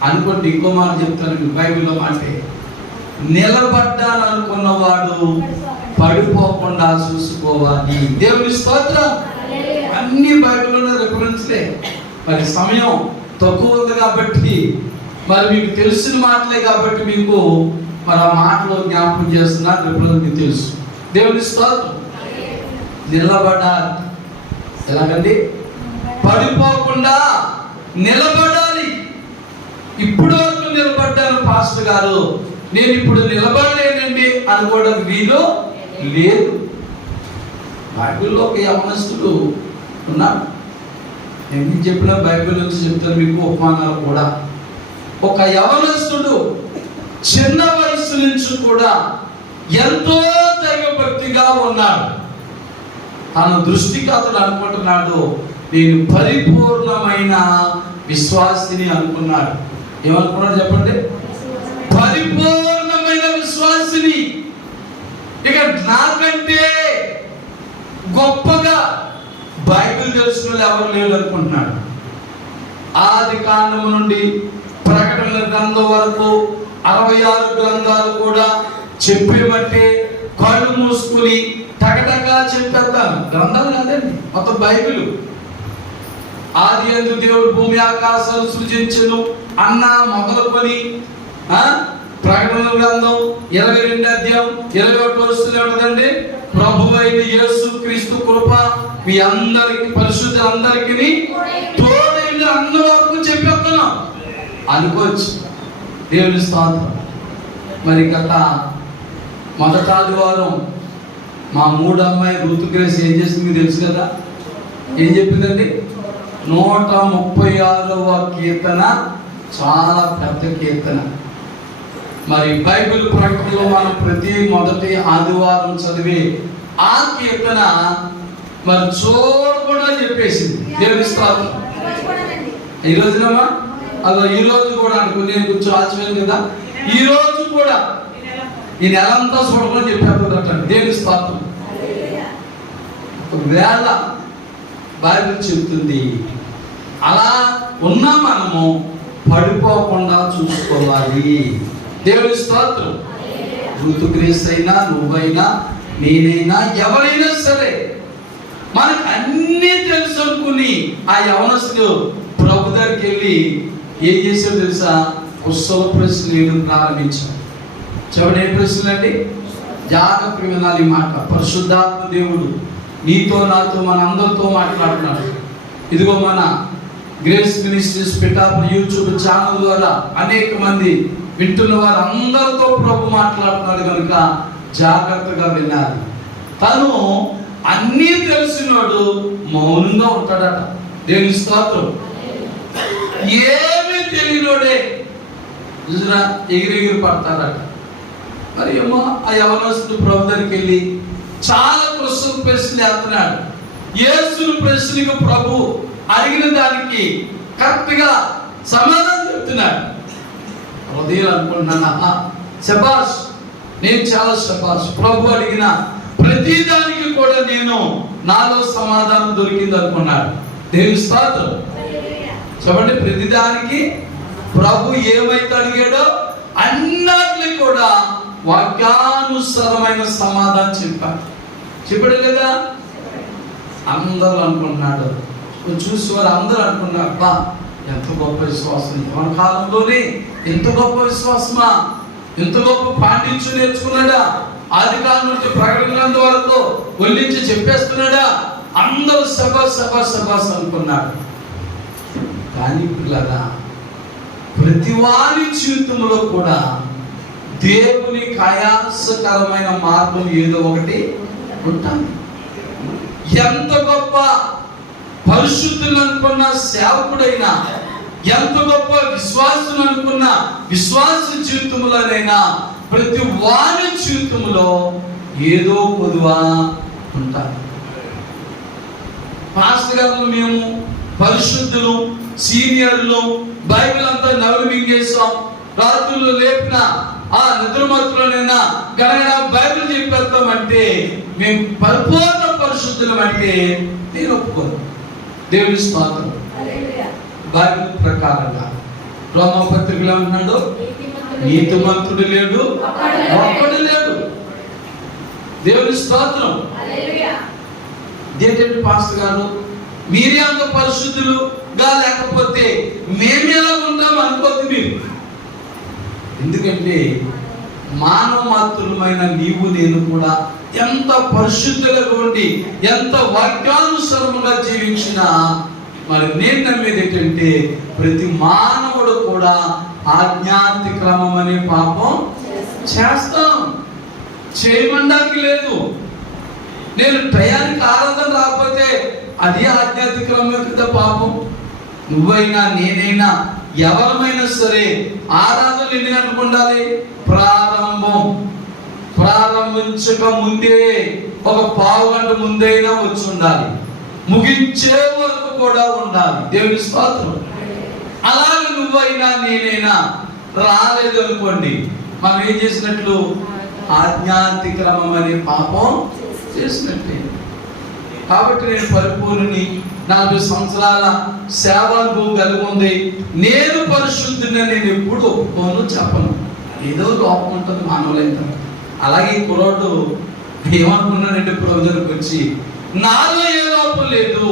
అనుకోండి, ఇంకో మాట చెప్తాను. బైబిల్లో మాటే నిలబడ్డాను అనుకున్నవాడు పడిపోకుండా చూసుకోవాలి. దేవుని స్తోత్రం. అన్ని బైబిల్లో రిఫరెన్స్లే. మరి సమయం తక్కువ ఉంది కాబట్టి, మరి మీకు తెలిసిన మాటలే కాబట్టి మీకు మరి ఆ మాటలో జ్ఞాపకం చేస్తున్నా, రిఫరెన్స్ మీకు తెలుసు. దేవుని స్తోత్రం. నిలబడాలి. ఎలాగండి? పడిపోకుండా నిలబడాలి. ఇప్పుడు వరకు నిలబడ్డాను పాస్టర్ గారు, నేను ఇప్పుడు నిలబడలేనండి అనుకోవడం వీలు లేదు. బైబిల్లో ఒక యవనస్తుడు ఉన్నాడు. నేను చెప్పిన బైబిల్ నుంచి చెప్తాను మీకు ఉపమానాలు కూడా. ఒక యవనస్తుడు చిన్న వయసు నుంచి కూడా ఎంతో దైవభక్తిగా ఉన్నాడు. తన దృష్టికి అతడు అనుకుంటున్నాడు నేను పరిపూర్ణమైన విశ్వాసిని అనుకున్నాడు. ఏమనుకున్నాడు చెప్పండి? పరిపూర్ణమైన విశ్వాసిని. ఇక నాకంటే గొప్పగా బైబిల్ తెలిసిన వాళ్ళు ఎవరు లేరు అనుకుంటున్నాడు. ఆది కాండము నుండి ప్రకటన గ్రంథం వరకు 66 గ్రంథాలు కూడా చెప్పేమంటే కళ్ళు మూసుకుని టగటగా చెప్పేస్తాను. గ్రంథాలు కాదండి, మొత్తం బైబిల్. ఆది యందు దేవుడు భూమి ఆకాశాలు సృజించెను అన్న మొదలుకొని ప్రకటన గ్రంథం 22 అధ్యాయం 21 వస్తువులు ఉంటుందండి. ప్రభువైన యేసు క్రీస్తు కృప మీ అందరికి, పరిశుద్ధ అందరికి తోడైన అన్న వరకు చెప్పేస్తున్నాం అనుకోవచ్చు. దేవుని స్తోత్రం. మరి గత మొదటి ఆదివారం మా మూడు అమ్మాయి ఋతుగ్రేస్ ఏం చేసింది తెలుసు కదా? ఏం చెప్పిందండి? 136వ కీర్తన చాలా పెద్ద కీర్తన. మరి బైబిల్ ప్రకటనలో మనం ప్రతి మొదటి ఆదివారం చదివి ఆ కీర్తన మరి చూడకుండా చెప్పేసింది. దేవుని స్తోత్రం. ఈ రోజునమ్మా అలా ఈ రోజు కూడా అనుకుని నేను కొంచెం ఆశ్చర్యం కదా, ఈ రోజు కూడా ఈ నెలంతా చూడకుండా చెప్పేట. దేవుని స్తోత్రం. ఒకవేళ బైబిల్ చెప్తుంది అలా ఉన్నా మనము పడిపోకుండా చూసుకోవాలి. దేవుని స్తోత్రం. ఋతుగ్రేస్ అయినా, నువ్వైనా, నేనైనా, ఎవరైనా సరే మనకు అన్నీ తెలుసు అనుకుని ఆ యవనస్తుడు ప్రభు దగ్గరికి వెళ్ళి ఏం చేసావు తెలుసా? కుశల ప్రశ్నలు ప్రారంభించాడు. చెప్పండి, ఏ ప్రశ్నలు అండి? జాగ్రత్త వినాలి ఈ మాట. పరిశుద్ధాత్మ దేవుడు నీతో నాతో మన అందరితో మాట్లాడుతున్నాడు. ఇదిగో మన grace ministries Pithapuram YouTube channel ద్వారా అనేక మంది వింటున్న వారు అందరితో ప్రభు మాట్లాడుతున్నాడు కనుక జాగ్రత్తగా వినాలి. తను అన్నీ తెలిసినోడు మౌనంగా ఉంటాడట. దేవుని స్తోత్రం. ఏమీ తెలియనోడే చూసినా ఎగిరెగిరి పడతారట. మరి ఏమో ఆ యవనస్తుడు ప్రభు దగ్గరికి వెళ్ళి చాలా ప్రశ్నలు వేస్తున్నాడు. యేసుని ప్రశ్నకు ప్రభు అడిగిన దానికి కరెక్ట్ గా సమాధానం చెప్తున్నాడు. హృదయం అనుకుంటున్నాను, శబాష్, నేను చాలా శబాష్, ప్రభు అడిగిన ప్రతి దానికి కూడా నేను నాలో సమాధానం దొరికింది అనుకున్నాడు. దేవుని స్తోత్రం. చెప్పండి, ప్రతిదానికి ప్రభు ఏమైతే అడిగాడో అన్నిటిని కూడా వాక్యానుసారమైన సమాధానం చెప్పాడు కదా. అందరూ అనుకుంటున్నాడు, చూసి వారు అందరూ అనుకున్నారు, బా ఎంత గొప్ప విశ్వాసం, యవన కాలంలోనే ఎంత గొప్ప విశ్వాసమా, ఎంత గొప్ప పాండిత్యం నేర్చుకున్నాడా, ఆది కాలం నుంచి ప్రకటన వరకు ఒళ్ళించి చెప్పేస్తున్నాడా. అందరూ సభాస్ అనుకున్నారు. కానీ పిల్లగా ప్రతి వారి జీవితంలో కూడా దేవునికి ఆయాసకరమైన మార్గం ఏదో ఒకటి ఉంటాయి. ఎంత గొప్ప పరిశుద్ధులు అనుకున్న సేవకుడైనా, ఎంత గొప్ప విశ్వాసులు అనుకున్న విశ్వాస జీవితంలోనైనా ప్రతి వారి జీవితంలో ఏదో కొదువా ఉంటాయి. పాస్టర్ గారు మేము పరిశుద్ధులు, సీనియర్లు, బైబిల్ అంతా నవ్వులు మింగేస్తాం, రాత్రులు లేపిన ఆ నిద్రమత్తులోనైనా గనగన బైబిల్ చెప్పేస్తామంటే మేము పరిపూర్ణ పరిశుద్ధులం అంటే నేను ఒప్పుకోను. దేవుని స్తోత్రం. బైబిల్ ప్రకారంగా రోమపత్రికలో ఉన్నాడు, నీతిమంతుడు లేడు, ఒక్కడు లేడు. దేవుని స్తోత్రం. ఏంటంటే పాస్టర్ గారు మీరే అంత పరిశుద్ధులుగా లేకపోతే మేమేలా ఉంటాం అనుకోద్దు మీరు. ఎందుకంటే మానవ మాత్రులమైన నీవు నేను కూడా ఎంత పరిశుద్ధులుగా ఉండి ఎంత వాక్యానుసారంగా జీవించినా మరి నేను నమ్మేది ఏంటంటే ప్రతి మానవుడు కూడా ఆజ్ఞాతిక్రమం అనే పాపం చేస్తాం. చేయమనడానికి లేదు. నేను టయానికి ఆరాధన రాకపోతే అది ఆధ్యాత్మికం కదా పాపం. నువ్వైనా నేనైనా ఎవరమైనా సరే ఆరాధన ఎన్ని గంటలకు ఉండాలి? ప్రారంభించక ముందే ఒక పావు గంట ముందైనా వచ్చి ఉండాలి, ముగించే వరకు కూడా ఉండాలి. దేవుని స్తోత్రం. అలాగే నువ్వైనా నేనైనా రాలేదు అనుకోండి, మనం ఏం చేసినట్లు? ఆజ్ఞాతిక్రమం అనే పాపం చేసినట్లే. కాబట్టి నేను పరిపూర్ణుని, 40 సంవత్సరాల సేవానుభవం కలిగి ఉంది, నేను పరిశుద్ధుని నేను ఎప్పుడు ఒప్పుకోను, చెప్పను. ఏదో లోపం ఉంటుంది మానవులైన. అలాగే కుర్రాడు ఏమనుకున్నాడంటే ప్రభు దగ్గరికి వచ్చి, నాలో ఏ లోపం లేదు,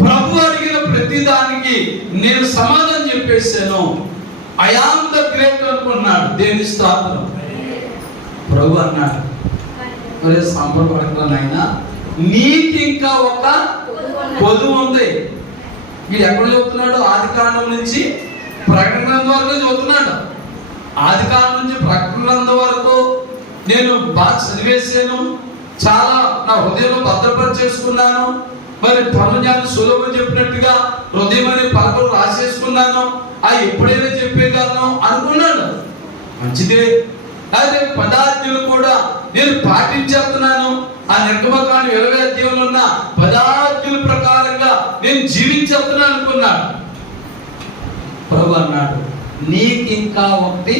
ప్రభు అడిగిన ప్రతి దానికి నేను సమాధానం చెప్పేసాను, ఐ యామ్ ద గ్రేట్ అనుకున్నాడు. దేవుని స్తోత్రం. ప్రభు అన్నాడు, మరి సంబరపడకుండా నాయనా, నీకు ఇంకా ఒక కొదువు ఉంది. మీరు ఎక్కడ చదువుతున్నాడు? ఆది కాండం నుంచి ప్రకటన వరకు చదువుతున్నాడు. ఆది కాండం నుంచి ప్రకటన వరకు నేను బాగా చదివేసాను, చాలా నా హృదయంలో భద్రపరిచేసుకున్నాను. మరి పనులు సులభం చెప్పినట్టుగా హృదయం అనే పలకలు రాసేసుకున్నాను, అవి ఎప్పుడైనా చెప్పేయగలను అనుకున్నాడు. మంచిదే. అయితే పదార్థాలు కూడా నేను పాటించేస్తున్నాను. ఆ నిర్గమకాండ 20వ అధ్యాయంలో ఉన్న పదార్థాల ప్రకారంగా నేను జీవించేస్తున్నాను అనుకున్నాడు. ప్రభు అన్నాడు, నీకు ఇంకా ఒకటి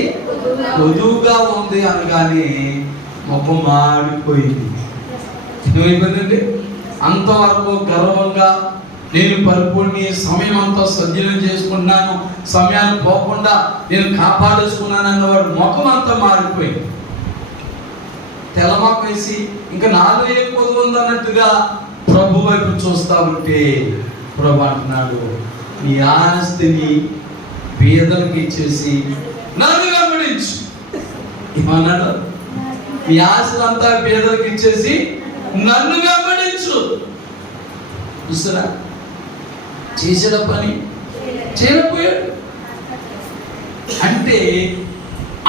కొదువుగా ఉంది అనగానే ముఖం మాడిపోయింది. ఏమైపోయిందండి? అంతవరకు గర్వంగా నేను పరిపూర్ణి, సమయం అంతా సద్వినియోగం చేసుకున్నాను, సమయాన్ని పోకుండా నేను కాపాడేసుకున్నాను అన్నవాడు ముఖం అంతా మారిపోయింది. తెల్లమాకు వేసి ఇంకా నాలో ఏ కొదువు ఉందన్నట్టుగా ప్రభు వైపు చూస్తా ఉంటే ప్రభు అంటున్నాడు, నీ ఆస్తిని పేదలకు ఇచ్చేసి నన్ను వెంబడించు. ఏమన్నాడు? నీ ఆస్తినంతా పేదలకు ఇచ్చేసి నన్ను వెంబడించు. చూసారా? చేసిన పని చేయకపోయాడు. అంటే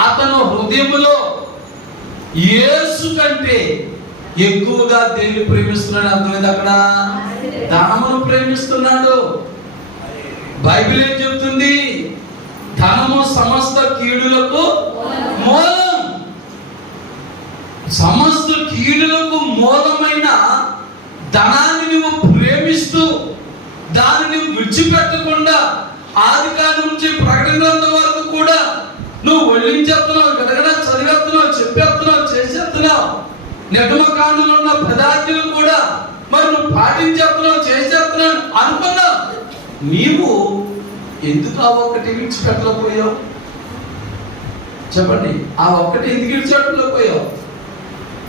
అతను హృదయంలో యేసు కంటే ఎక్కువగా దేన్ని ప్రేమిస్తున్నాడు అర్థమైంది. అక్కడ ధనమును ప్రేమిస్తున్నాడు. బైబిల్ ఏం చెప్తుంది? ధనము సమస్త కీడులకు మూలం. సమస్త కీడులకు మూలమైన ధనాన్ని నువ్వు ప్రేమిస్తూ దానిని విడిచిపెట్టకుండా ఆదికాండం నుంచి ప్రకటన గ్రంథం వరకు కూడా నువ్వు వల్లించేస్తున్నావు, గడగడా చదివేస్తున్నావు, చెప్పేస్తున్నావు, చేసేస్తున్నావు. నిర్గమకాండంలో ఉన్న పదార్థాలు కూడా మరి నువ్వు పాటించేస్తున్నావు, చేసేస్తున్నావు అనుకున్నావు. నీవు ఎందుకు ఆ ఒక్కటి విడిచిపెట్టలేకపోయావు? చెప్పండి, ఆ ఒక్కటి ఎందుకు విడిచిపెట్టలేకపోయావు?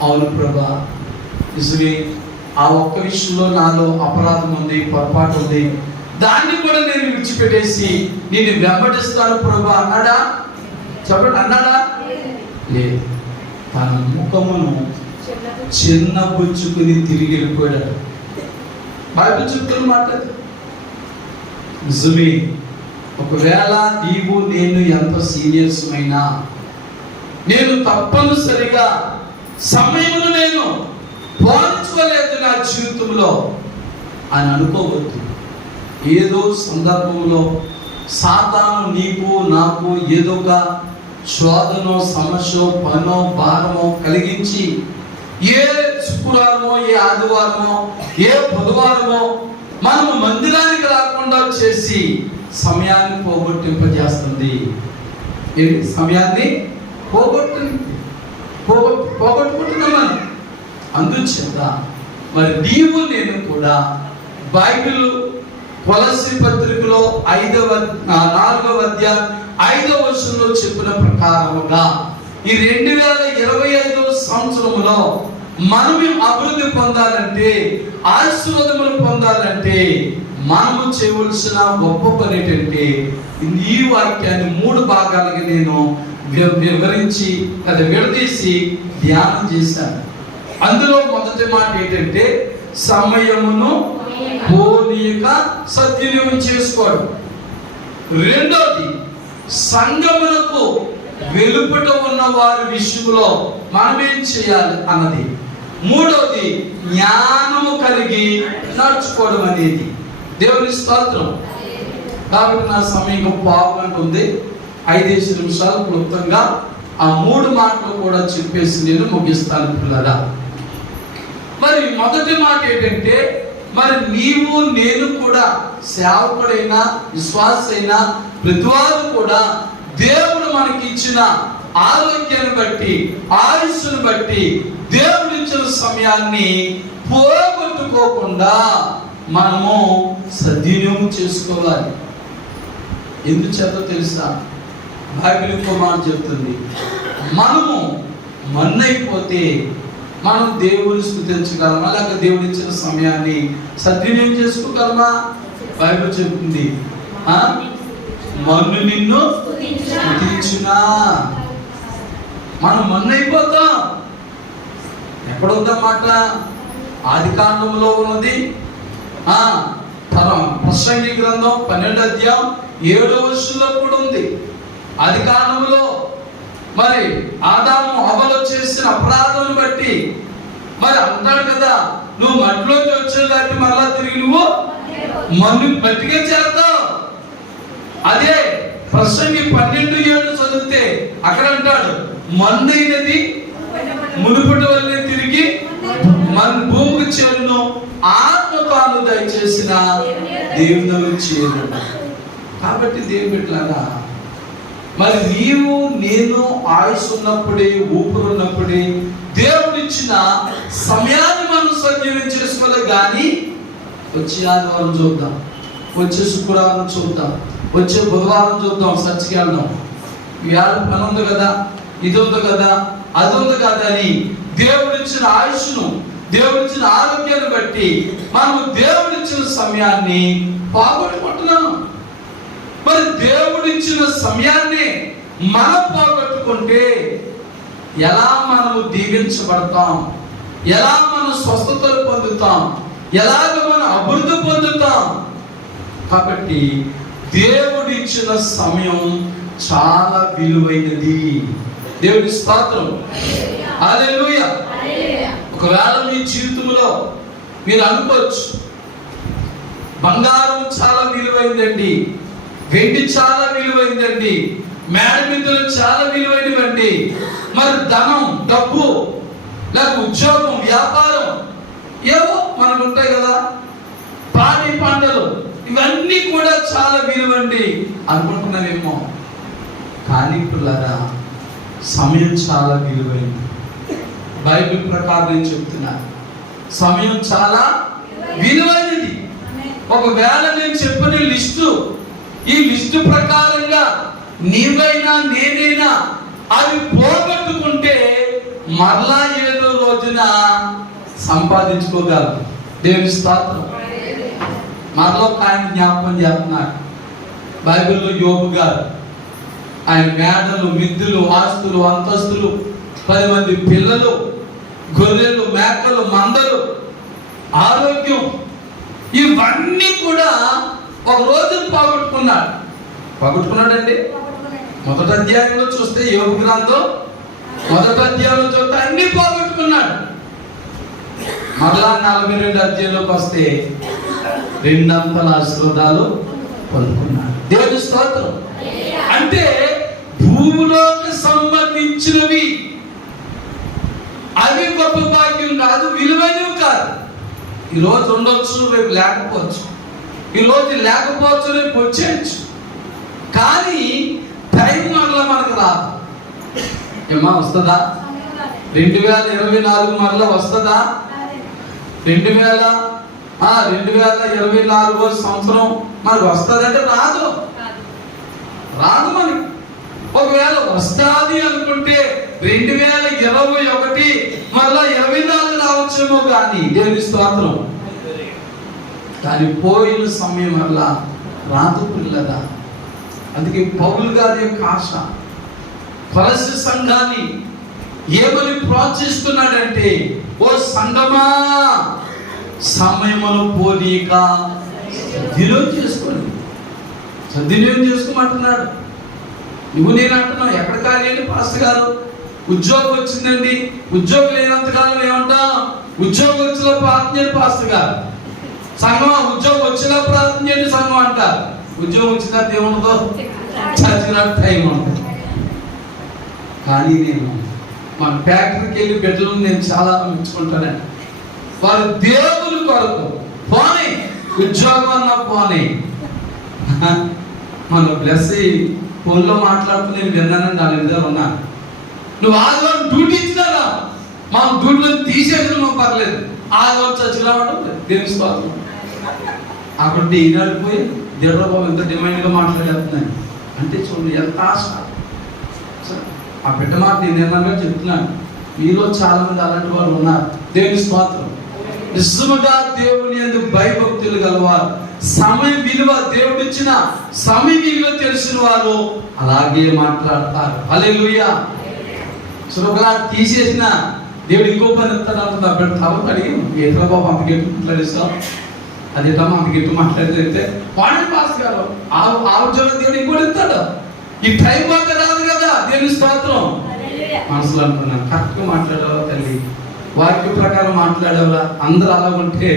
అవును ప్రభా, నిజమే, ఆ ఒక్క విషయంలో నాలో అపరాధం ఉంది, పొరపాటు ఉంది, దాన్ని కూడా నేను విడిచిపెట్టేసి నేను వెంబడిస్తాను ప్రభా అన్నాడా? చెప్పండి, అన్నాడా? లేదు. తన ముఖమును చిన్నబుచ్చుకుని తిరిగి వెళ్ళిపోయాడు. బైబిల్ చెప్తున్న మాట నిజమే. ఒకవేళ నీవు నేను ఎంత సీనియర్స్ అయినా నేను తప్పనిసరిగా సమయమును నేను పోల్చుకోలేదు నా జీవితంలో అని అనుకోవద్దు. ఏదో సందర్భంలో సాతాను నీకు నాకు ఏదో ఒక శోధనో, సమస్య, పనో, భారమో కలిగించి ఏ శుక్రవారమో, ఏ ఆదివారమో, ఏ బుధవారమో మనము మందిరానికి రాకుండా చేసి సమయాన్ని పోగొట్టింపజేస్తుంది. సమయాన్ని పోగొట్టుకుంటున్నాం మనం. అందుచేత మరి నీవు నేను కూడా బైబిల్ కొలస్సీ పత్రికలో 4వ అధ్యాయం 5వ వచనంలో చెప్పిన ప్రకారముగా ఈ 2025 సంవత్సరంలో మనం అభివృద్ధి పొందాలంటే, ఆశీర్వాదములు పొందాలంటే మనము చేయవలసిన గొప్ప పని ఏంటంటే, ఈ వాక్యాన్ని 3 భాగాలుగా నేను వివరించి విడదీసి ధ్యానం చేశాను. అందులో మొదటి మాట ఏంటంటే సమయమును పోనీయక సద్వినియోగం చేసుకోవడం. రెండోది సంఘమునకు వెలుపట ఉన్న వారి విషయంలో మనం ఏం చేయాలి అన్నది. మూడోది జ్ఞానము కలిగి నడుచుకోవడం అనేది. దేవుని స్తోత్రం. కాబట్టి నా సమయం పావుగంట ఉంది, 5 నిమిషాలు క్లుప్తంగా ఆ 3 మాటలు కూడా చెప్పేసి నేను ముగిస్తాను పిల్లరా. మరి మొదటి మాట ఏంటంటే, మరి నీవు నేను కూడా సేవకుడైనా విశ్వాసైనా ప్రతివారు కూడా దేవుడు మనకి ఇచ్చిన ఆరోగ్యాన్ని బట్టి, ఆయుష్ను బట్టి, దేవుడు ఇచ్చిన సమయాన్ని పోగొట్టుకోకుండా మనము సద్వినియోగం చేసుకోవాలి. ఎందుచేత తెలుసా? బైబిల్ ఇంకో మాట చెప్తుంది, మనము మన్నైపోతే మనం దేవుని స్తుతించగలమా, లేక దేవుడు ఇచ్చిన సమయాన్ని సద్వినియోగం చేసుకోగలమా? బైబిల్ చెప్తుంది, మన్ను నిన్ను స్తుతించునా. మనం మన్నైపోతాం. ఎక్కడుందన్నమాట? ఆదికాండంలో ఉన్నది. ప్రసంగి గ్రంథం 12వ అధ్యాయం 7వ వచనంలో కూడా ఉంది. ఆదికాండంలో మరి ఆదాము హవ్వలు చేసిన అపరాధం బట్టి మరి అంటాడు కదా, నువ్వు మట్టిలోకి వచ్చిన దాన్ని మరలా తిరిగి నువ్వు మట్టిగా చేస్తావు. అదే ప్రసంగి 12:7 చదివితే అక్కడ అంటాడు, మన్నైనది మునుపటి వల్లే తిరిగి మన భూమికి చేరును, ఆత్మ తాను దయచేసిన దేవుని చేరు. కాబట్టి దేవుని బిడ్డలారా, మరి నీవు నేను ఆయుష్ ఉన్నప్పుడే, ఊపిరి ఉన్నప్పుడే దేవుడిచ్చిన సమయాన్ని మనం సద్వినియోగం చేసుకోవాలి. కానీ వచ్చే ఆదివారం చూద్దాం, వచ్చే శుక్రవారం చూద్దాం, వచ్చే బుధవారం చూద్దాం, చర్చికి వెళ్దాం, ఇవాళ పని ఉంది కదా, ఇది ఉంది కదా, అది ఉంది కదా అని దేవుడిచ్చిన ఆయుష్ను, దేవుడిచ్చిన ఆరోగ్యాన్ని బట్టి మనము దేవుడిచ్చిన సమయాన్ని పోగొట్టుకుంటున్నాం. మరి దేవుడిచ్చిన సమయాన్ని మనం పోగొట్టుకుంటే ఎలా మనము దీవించబడతాం, ఎలా మనం స్వస్థతలు పొందుతాం, ఎలాగ మనం అభివృద్ధి పొందుతాం? కాబట్టి దేవుడిచ్చిన సమయం చాలా విలువైనది. దేవుడి స్తోత్రం, హల్లెలూయా. ఒకవేళ మీ జీవితంలో మీరు అనుకోవచ్చు, బంగారం చాలా విలువైందండి, వెండి చాలా విలువైందండి, మేడమిద్దలు చాలా విలువైనవండి. మరి ధనం, డబ్బు, లేక ఉద్యోగం, వ్యాపారం ఏవో మనకు ఉంటాయి కదా, పాడి పంటలు, ఇవన్నీ కూడా చాలా విలువండి అనుకుంటున్నావేమో. కానీ పిల్లరా, సమయం చాలా విలువైంది. బైబిల్ ప్రకారం నేను చెప్తున్నా, సమయం చాలా విలువైనది. ఒకవేళ నేను చెప్పిన లిస్టు, ఈ లిస్టు ప్రకారంగా నీవైనా నేనైనా అవి పోగొట్టుకుంటే మరలా ఏదో రోజున సంపాదించుకోగలరు. దేవుని స్తోత్రం. మరలో ఆయన జ్ఞాపకం చేస్తున్నారు. బైబిల్లో యోబు గారు, ఆయన మేడలు, మిద్దులు, ఆస్తులు, అంతస్తులు, 10 మంది పిల్లలు, గొర్రెలు, మేకలు, మందలు, ఆరోగ్యం, ఇవన్నీ కూడా ఒక రోజు పోగొట్టుకున్నాడండి. మొదటి అధ్యాయంలో చూస్తే, యోబు గ్రంథం మొదటి అధ్యాయంలో చూస్తే అన్ని పోగొట్టుకున్నాడు. మరలా 42 అధ్యాయంలోకి వస్తే 2 ఆశీర్వాదాలు పొందుకున్నాడు. దేవుని స్తోత్రం. అంటే భూమిలోకి సంబంధించినవి అవి గొప్ప భాగ్యం కాదు, విలువైనవి కాదు. ఈరోజు ఉండొచ్చు, రేపు లేకపోవచ్చు, ఈరోజు లేకపోవచ్చు, రేపు వచ్చేయచ్చు. కానీ టైం మరలా మనకు రాదు. ఏమా వస్తుందా? 2024 మరలా వస్తుందా? 2024 సంవత్సరం మనకు వస్తుందంటే రాదు మనకి. ఒకవేళ వస్తుంది అనుకుంటే 2021 మరలా 24 రావచ్చేమో. కానీ దేవుని స్తోత్రం. కానీ పోయిన సమయం వల్ల రాదు పిల్లదా. అందుకే పౌలు గారి యొక్క ఆశ కొలస్సీ సంఘాన్ని ఏమని ప్రోత్సహిస్తున్నాడంటే, ఓ సంఘమా, సమయమును పోనీక సద్వినియోగం చేసుకోండి. సద్వినియోగం చేసుకోమంటున్నాడు. నువ్వు నేను అంటున్నావు, ఎక్కడ కాలేండి పాస్టర్ గారు, ఉద్యోగం వచ్చిందండి, ఉద్యోగం లేనంతకాలం ఏమంటాం, ఉద్యోగం వచ్చేలా ప్రార్థన చేయండి పాస్టర్ గారు. సంఘం ఉద్యోగం వచ్చేలా ప్రార్థన చేయండి సంఘం అంటారు. ఉద్యోగం వచ్చిన తర్వాత ఏముండదో, చచ్చినట్టు టైం ఉంటుంది. కానీ నేను మన ఫ్యాక్టరీకి వెళ్ళి బిడ్డలను నేను చాలా మెచ్చుకుంటానండి. వారు దేవుని కొరకు పోనీ, ఉద్యోగం అన్నా పోనీ. మన బ్లెస్ ఫోన్లో మాట్లాడుతూ నేను విన్నానండి, 4 నిమిషాలు ఉన్నాను. నువ్వు ఆదివారం డ్యూటీ ఇచ్చినారా, మా డ్యూటీలో తీసేసిన మాకు పర్లేదు, ఆదివారం చర్చికి రావడం దేవుని స్తోత్రం. అక్కడ ఈనాడు పోయి దేవుడు బాబు ఎంత డిమాండ్గా మాట్లాడేస్తున్నాను అంటే చూడండి ఎంత ఆశ. ఆ బిడ్డ మాట నేను నిర్ణయంగా చెప్తున్నాను. మీలో చాలా మంది అలాంటి వారు ఉన్నారు. దేవుని స్తోత్రం. నిజముగా దేవుని యందు భయభక్తులు గలవారు, సమయ విలువ, దేవుడు ఇచ్చిన సమయ విలువ తెలిసిన వారు అలాగే మాట్లాడతారు. హల్లెలూయా. సురగా తీసేసిన దేవుడు ఇంకో పని ఇస్తాడు అంత బిడ్డ తర్వాత అడిగి, ఎట్లా బాబు అంత గట్టి మాట్లాడేస్తాం, అదేటా అంత గట్టి మాట్లాడితే వాడే పాస్ గారు ఆ ఉద్యోగం దేవుడు ఇంకోటి ఇస్తాడు. ఈ టైం బాగా రాదు కదా. దేవుని స్తోత్రం. మనసులో అనుకున్నాను, కరెక్ట్గా మాట్లాడావా తల్లి, వాక్య ప్రకారం మాట్లాడేవరా, అందరూ అలా ఉంటే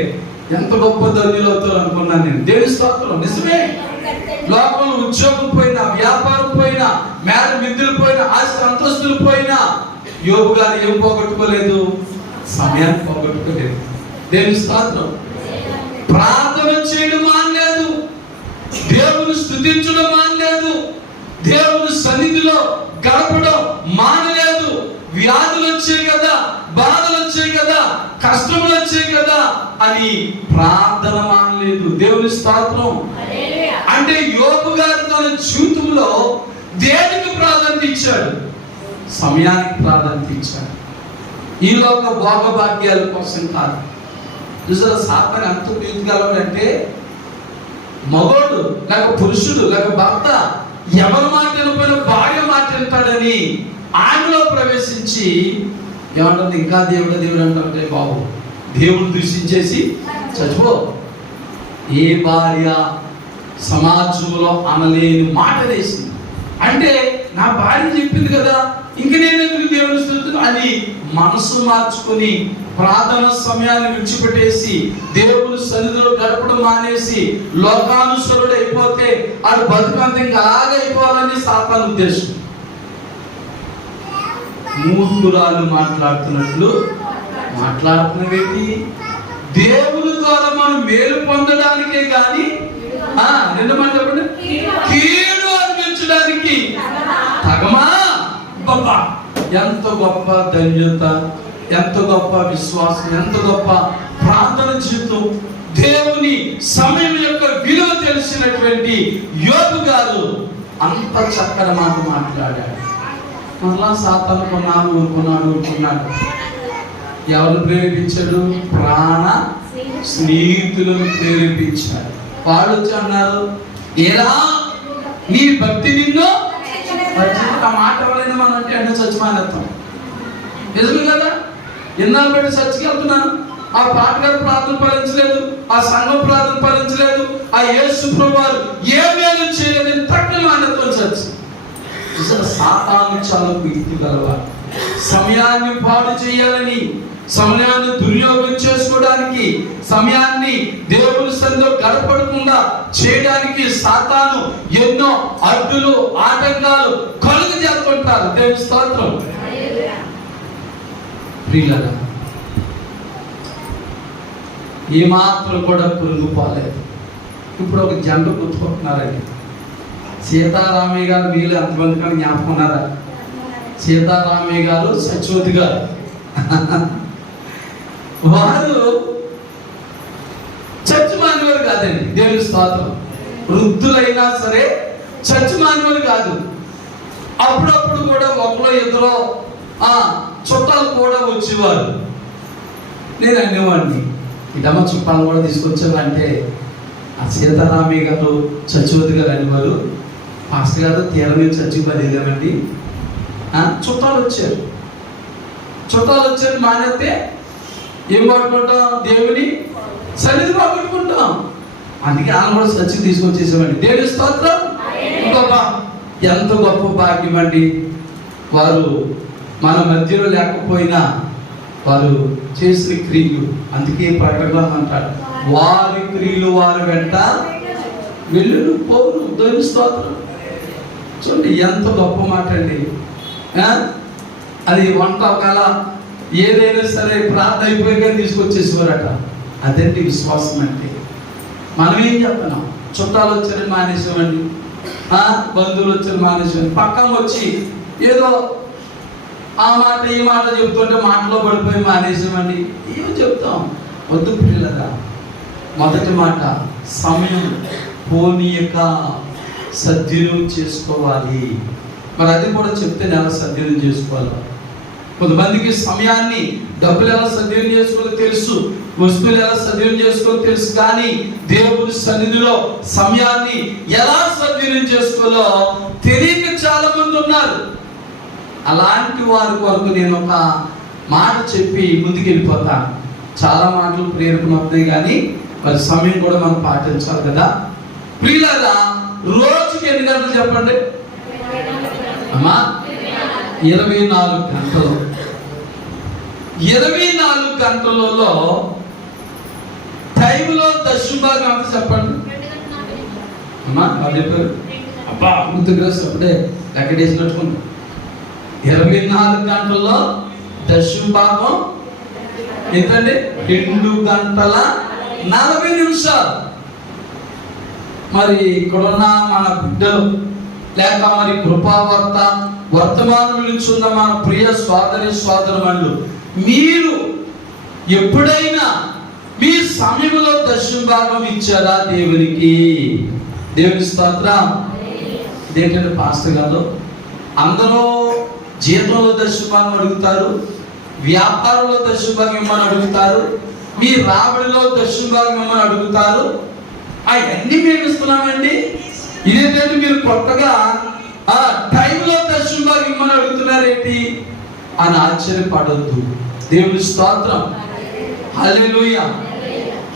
ఎంత గొప్ప ధన్యులు అవుతారు అనుకున్నాను నేను. దేవుని స్తోత్రం. నిజమే, లోకంలో ఉద్యోగం పోయినా, వ్యాపారం పోయినా, మేడ మిద్దులు పోయినా, ఆస్తి అంతస్తులు పోయినా, యోబు గారు ఏం పోగొట్టుకోలేదు, సమయాన్ని పోగొట్టుకోలేదు. దేవుని స్తోత్రం. ప్రార్థన చేయడం మానలేదు, దేవుని స్తుతించడం మానలేదు, దేవుని సన్నిధిలో గడపడం మానలేదు. వ్యాధులు వచ్చాయి కదా, బాధలు వచ్చాయి కదా, కష్టములు వచ్చాయి కదా అని ప్రార్థన మానలేదు. దేవుని స్తోత్రం. అంటే యోబు గారు తన జీవితంలో దేనికి ప్రాధాన్యత ఇచ్చాడు? సమయానికి ప్రాధాన్యత ఇచ్చాడు. ఈ లోక భోగభాగ్యాల కోసం కాదు. చూసారా, సాతాను ఎంత ఉపయోగించగలడంటే, మగోడు లేక పురుషుడు లేక భర్త ఎవరి మాట వినకపోయినా భార్య మాట వింటాడని ఆయనలో ప్రవేశించి ఏమంటుంది, ఇంకా దేవుడు దేవుడు అంటే బాబు దేవుడు దృష్టించేసి చచ్చిపో. ఏ భార్య సమాజంలో అనలేని మాట వేసింది అంటే, నా భార్య చెప్పింది కదా, ఇంక నేను ఎందుకు దేవుని స్తుతించను అని మనసు మార్చుకుని ప్రార్థన సమయాన్ని విడిచిపెట్టేసి దేవుని సన్నిధిలో గడపడం మానేసి లోకానుసరుడు అయిపోతే అది బతుకంత ఇంకా అలాగే అయిపోవాలని సాతాను ఉద్దేశం. మూర్ఖురాలు మాట్లాడుతున్నట్లు మాట్లాడుతున్నవేంటి? దేవుని ద్వారా మనం మేలు పొందడానికే కానీ నిన్న మాట చెప్పండి, కీడు అనిపించడానికి తగమా? గొప్ప, ఎంత గొప్ప ధన్యత, ఎంత గొప్ప విశ్వాసం, ఎంత గొప్ప ప్రార్థన జీవితం. దేవుని సమయం యొక్క విలువ తెలిసినటువంటి యోబు గారు అంత చక్కని మాట మాట్లాడాడు. మళ్ళా సాతాను ఊరుకున్నాడు. ఎవరు ప్రేరేపించాడు? ప్రాణ స్నేహితులను ప్రేరేపించాడు. వాళ్ళు వచ్చి అన్నారు, ఎలా నీ భక్తి నిన్ను. ఆ మాట ఎవరైనా మనం అంటే చచ్చిమానేస్తాం. నిజమే కదా? ఎన్నాళ్ళు పెట్టి చర్చికి వెళ్తున్నాను, ఆ పాటగారు ప్రార్థన ఫలించలేదు, ఆ సంఘం ప్రార్థన ఫలించలేదు, ఆ యేసు ప్రభువారు ఏ మేలు చేయలేదు, తక్కువ మానేత్వం చర్చి. సాతాను చాలా యుక్తి గలవారు. సమయాన్ని పాడు చేయాలని, సమయాన్ని దుర్యోగం చేసుకోవడానికి, సమయాన్ని దేవుని సన్నిధిలో గడపడకుండా చేయడానికి సాతాను ఎన్నో అడ్డులు, ఆటంకాలు కలుగు చేస్తుంటారు. దేవుని స్తోత్రం. ప్రియులారా, ఏమాత్రం కూడా కురుగుపోలేదు. ఇప్పుడు ఒక జంట గుర్తుకుంటున్నారండి. సీతారామయ్య గారు వీళ్ళు ఎంతమంది కానీ జ్ఞాపకం ఉన్నారా? సీతారామయ్య గారు, సత్యవతి గారు, వారు చర్చి మానవులు కాదండి. దేవుని స్తోత్రం. వృద్ధులైనా సరే చర్చి మానవులు కాదు. అప్పుడప్పుడు కూడా ఒకరో ఇద్దరు చుట్టాలు కూడా వచ్చేవారు. నేను అనేవాడిని, ఇదమ్మ చుట్టాలు కూడా తీసుకొచ్చావంటే ఆ సీతారామయ్య గారు, సత్యవతి గారు అనేవారు, పాస్టర్ గారు తీరం నుంచి చర్చికి పది వెళ్ళామండి. చుట్టాలు వచ్చారు మానేస్తే ఏం పట్టుకుంటాం? దేవుని సన్నిధి పట్టుకుంటాం. అందుకే ఆయన కూడా చర్చికి తీసుకొచ్చేసామండి. దేవుని స్తోత్రం. ఎంత గొప్ప భాగ్యం అండి. వారు మన మధ్యలో లేకపోయినా వారు చేసిన క్రియలు, అందుకే ప్రకటన అంటాడు, వారి క్రియలు వారి వెంట వెళ్ళును పోరు. దేవుని స్తోత్రం. చూడండి ఎంత గొప్ప మాట అండి. అది వంట ఒకవేళ ఏదైనా సరే ప్రార్థన అయిపోయాక తీసుకొచ్చేసేవారట. అదండి విశ్వాసం అంటే. మనం ఏం చెప్తున్నాం? చుట్టాలు వచ్చారని మానేసామండి, బంధువులు వచ్చారని మానేసామని, పక్కన వచ్చి ఏదో ఆ మాట ఈ మాట చెప్తుంటే మాటలో పడిపోయి మానేసామండి. ఏమో చెప్తాం. వద్దు పిల్లగా. మొదటి మాట, సమయం పోనీయక సద్వినియోగం చేసుకోవాలి. మరి అది కూడా చెప్తే ఎలా సద్వినియోగం చేసుకోవాలి? కొంతమందికి సమయాన్ని, డబ్బులు ఎలా సద్వినియోగం చేసుకోవాలో తెలుసు, వస్తువులు ఎలా సద్వినియోగం చేసుకోవాలో తెలుసు, కానీ దేవుని సన్నిధిలో సమయాన్ని ఎలా సద్వినియోగం చేసుకోవాలో తెలియక చాలా మంది ఉన్నారు. అలాంటి వారి కొరకు నేను ఒక మాట చెప్పి ముందుకు వెళ్ళిపోతాను. చాలా మాటలు ప్రేరణ అవుతాయి, కానీ మరి సమయం కూడా మనం పాటించాలి కదా. ప్రియులారా, రోజుకి ఎన్ని గంటలు చెప్పండి అమ్మా? 24 గంటలు. 24 గంటలలో టైంలో దశభాగం అంత చెప్పండి అమ్మా. వాళ్ళు చెప్పారు, అబ్బా గుర్తుగా అప్పుడే లెక్కడేసినట్టుకుంటా. 24 గంటల్లో దశభాగం ఎంతండి? 2 గంటల 40 నిమిషాలు. మరి ఇక్కడున్న మన బిడ్డలు, లేక మరి కృపావార్త వర్తమానం నిలుచున్న మన ప్రియ సోదరులు, మీరు ఎప్పుడైనా మీ సమయంలో దశభాగం ఇచ్చారా దేవునికి? దేవుని స్తోత్రం. ఇదేంటంటే పాస్టర్ గారు, అందరూ జీతంలో దశభాగం అడుగుతారు, వ్యాపారంలో దశభాగం ఇమ్మని అడుగుతారు, మీ రాబడిలో దశభాగం ఇమ్మని అడుగుతారు. అవన్నీ మేము ఇస్తున్నామండి. ఇదేంటంటే మీరు కొత్తగా టైంలో దశభాగం ఇమ్మని అడుగుతున్నారేంటి అని ఆశ్చర్యపడొద్దు. దేవుని స్తోత్రం. హల్లెలూయా.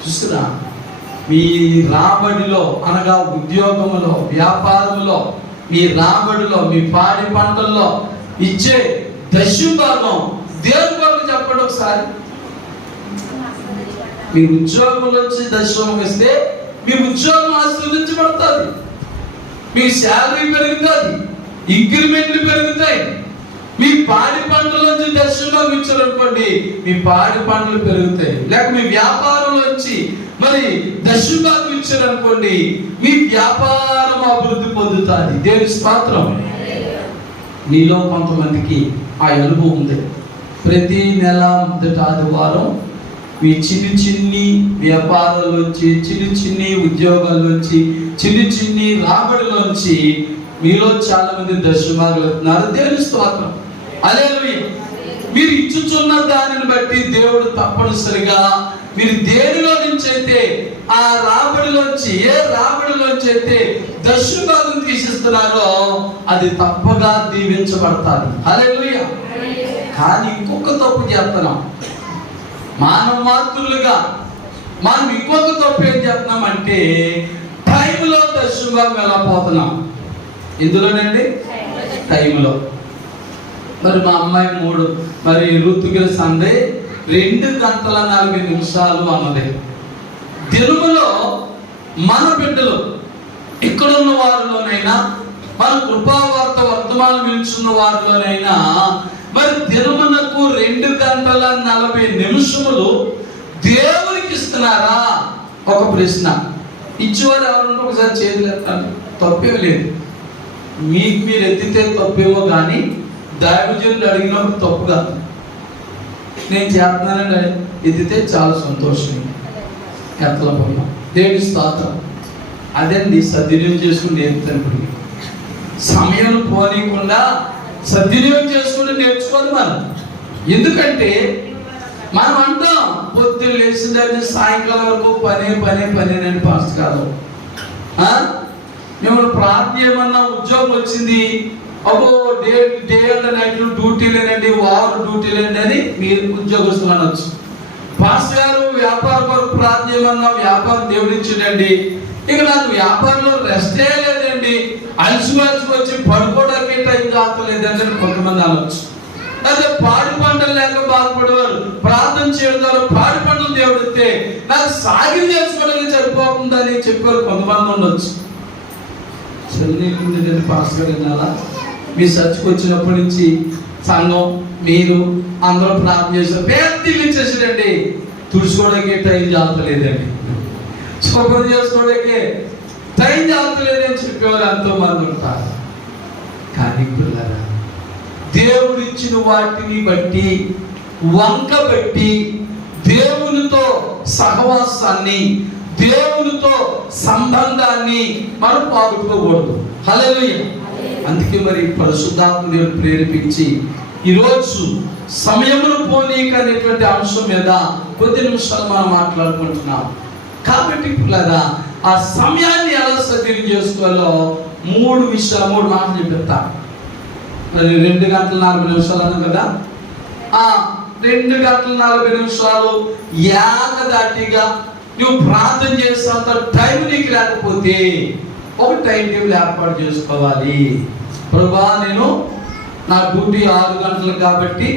చూస్తున్నా, మీ రాబడిలో అనగా ఉద్యోగంలో, వ్యాపారంలో, మీ రాబడిలో, మీ పాడి పంటల్లో ఇచ్చే దశమ భాగం దేవుని కొరకు చెప్పండి ఒకసారి. మీ ఉద్యోగంలోంచి దశమం ఇస్తే మీ ఉద్యోగం ఆశీర్వదించబడుతుంది, మీ శాలరీ పెరుగుతుంది, ఇంక్రిమెంట్లు పెరుగుతాయి. మీ పాడి పంటలోంచి దశమం ఇచ్చారనుకోండి, మీ పాడి పంటలు పెరుగుతాయి. లేక మీ వ్యాపారంలోంచి మరి దశమం ఇచ్చారనుకోండి, మీ వ్యాపారం అభివృద్ధి పొందుతుంది. దేవుని స్తోత్రం. నీలో కొంతమందికి ఆ అనుభవం ఉంది. ప్రతి నెల మొదటి ఆదివారం మీ చిన్ని వ్యాపారాల్లోంచి, చిన్ని ఉద్యోగాల్లోంచి, చిన్ని రాబడిలోంచి మీలో చాలా మంది దశమాలు వెళ్తున్నారు. దేవుని స్తోత్రం. హల్లెలూయా. మీరు ఇచ్చుచున్న దానిని బట్టి దేవుడు తప్పనిసరిగా మీరు దేనిలో నుంచి అయితే ఆ రాబడిలోంచి, ఏ రాబడిలోంచి అయితే దశభాగం తీసిస్తున్నారో అది తప్పగా దీవించబడతాది. హల్లెలూయా. కానీ ఇంకొక తప్పు చేస్తున్నాం మానవ మాతృలుగా. మనం ఇంకొక తప్పు ఏం చేస్తున్నాం అంటే టైంలో దశభాగం వెళ్ళిపోతున్నాం. ఎందులోనండి? టైంలో. మరి మా అమ్మాయి మరి ఋతుకుల సందే 2 గంటల 40 నిమిషాలు అన్నది. దినములో మన బిడ్డలు ఇక్కడున్న వారిలోనైనా, మన కృపావార్త వర్తమానం నిలుచున్న వారిలోనైనా మరి దినమునకు 2 గంటల 40 నిమిషములు దేవునికి ఇస్తున్నారా? ఒక ప్రశ్న. ఇచ్చేవారు ఎవరుంటే ఒకసారి చేతులు ఎత్తండి. తప్పేం లేదు. మీకు మీరు ఎత్తితే తప్పేమో కానీ దైవజనులు అడిగినప్పుడు తప్పు కాదు. నేను చేస్తున్నానండి, ఎత్తితే చాలా సంతోషం. ఎత్తలపోయినా దేవుని స్తోత్రం. అదండి సద్వినియోగం చేసుకుని నేర్పుతాను. సమయం పోనీయకుండా సద్వినియోగం చేసుకుంటూ నేర్చుకోవాలి మనం. ఎందుకంటే మనం అంటాం పొద్దున్న లేచిందని సాయంకాలం వరకు పనే పాస్ కాదు. మిమ్మల్ని ప్రార్థన ఏమన్నా ఉద్యోగం వచ్చింది, అబ్బో డే అండ్ నైట్ డ్యూటీలేనండి, వారు డ్యూటీలేండి అని మీరు ఉద్యోగస్తులు అనొచ్చు. పాస్టర్ గారు వ్యాపారం కొరకు ప్రార్థన ఏమన్నా, వ్యాపారం దేవుడు ఇచ్చిండండి, ఇక నాకు వ్యాపారంలో రెస్టే లేదండి, అలసివలసి వచ్చి పడుకోవడానికి టైం కావట్లేదండి అని కొంతమంది అనొచ్చు. అదే పాడి పంటలు లేక బాధపడేవారు ప్రార్థన చేయడం ద్వారా పాడి పంటలు దేవుడు ఇస్తే నాకు సాగిం చేసుకోవడానికి సరిపోతుందని చెప్పేవారు కొంతమంది ఉండొచ్చు. చదివేది పాస్టర్ గారు వినాలా? మీ చర్చకు వచ్చినప్పటి నుంచి సంఘం మీరు అందరూ ప్రార్థన చేస్తారు, పెద్ద ఇల్లు ఇచ్చేసాడండి, తుడుచుకోవడానికి టైం చాలలేదండి, శుభ్రం చేసుకోవడానికి టైం చాలలేదని చెప్పేవారు ఎంతో మంది ఉంటారు. కానీ పిల్లరా, దేవుడు ఇచ్చిన వాటిని బట్టి వంకబెట్టి దేవునితో సహవాసాన్ని, దేవునితో సంబంధాన్ని మనం పోగొట్టుకోకూడదు. హల్లెలూయా. అందుకే మరి పరిశుద్ధాత్మ దేవుని ప్రేరేపించి ఈరోజు సమయమును పోనీక అనేటువంటి అంశం మీద కొద్ది నిమిషాలు మనం మాట్లాడుకుంటున్నాం. కాబట్టి పిల్లరా, ఆ సమయాన్ని ఎలా సద్వినియోగం చేసుకోవాలో 3 మాటలు చెప్తా. మరి 2 గంటల 40 నిమిషాలు అన్నాం కదా. 2 గంటల 40 నిమిషాలు ఏకదాటిగా నువ్వు ప్రార్థన చేసేంత టైం నీకు లేకపోతే ఒక టైం టేబుల్ ఏర్పాటు చేసుకోవాలి. ప్రభా, నేను నా డ్యూటీ 6 గంటలు కాబట్టి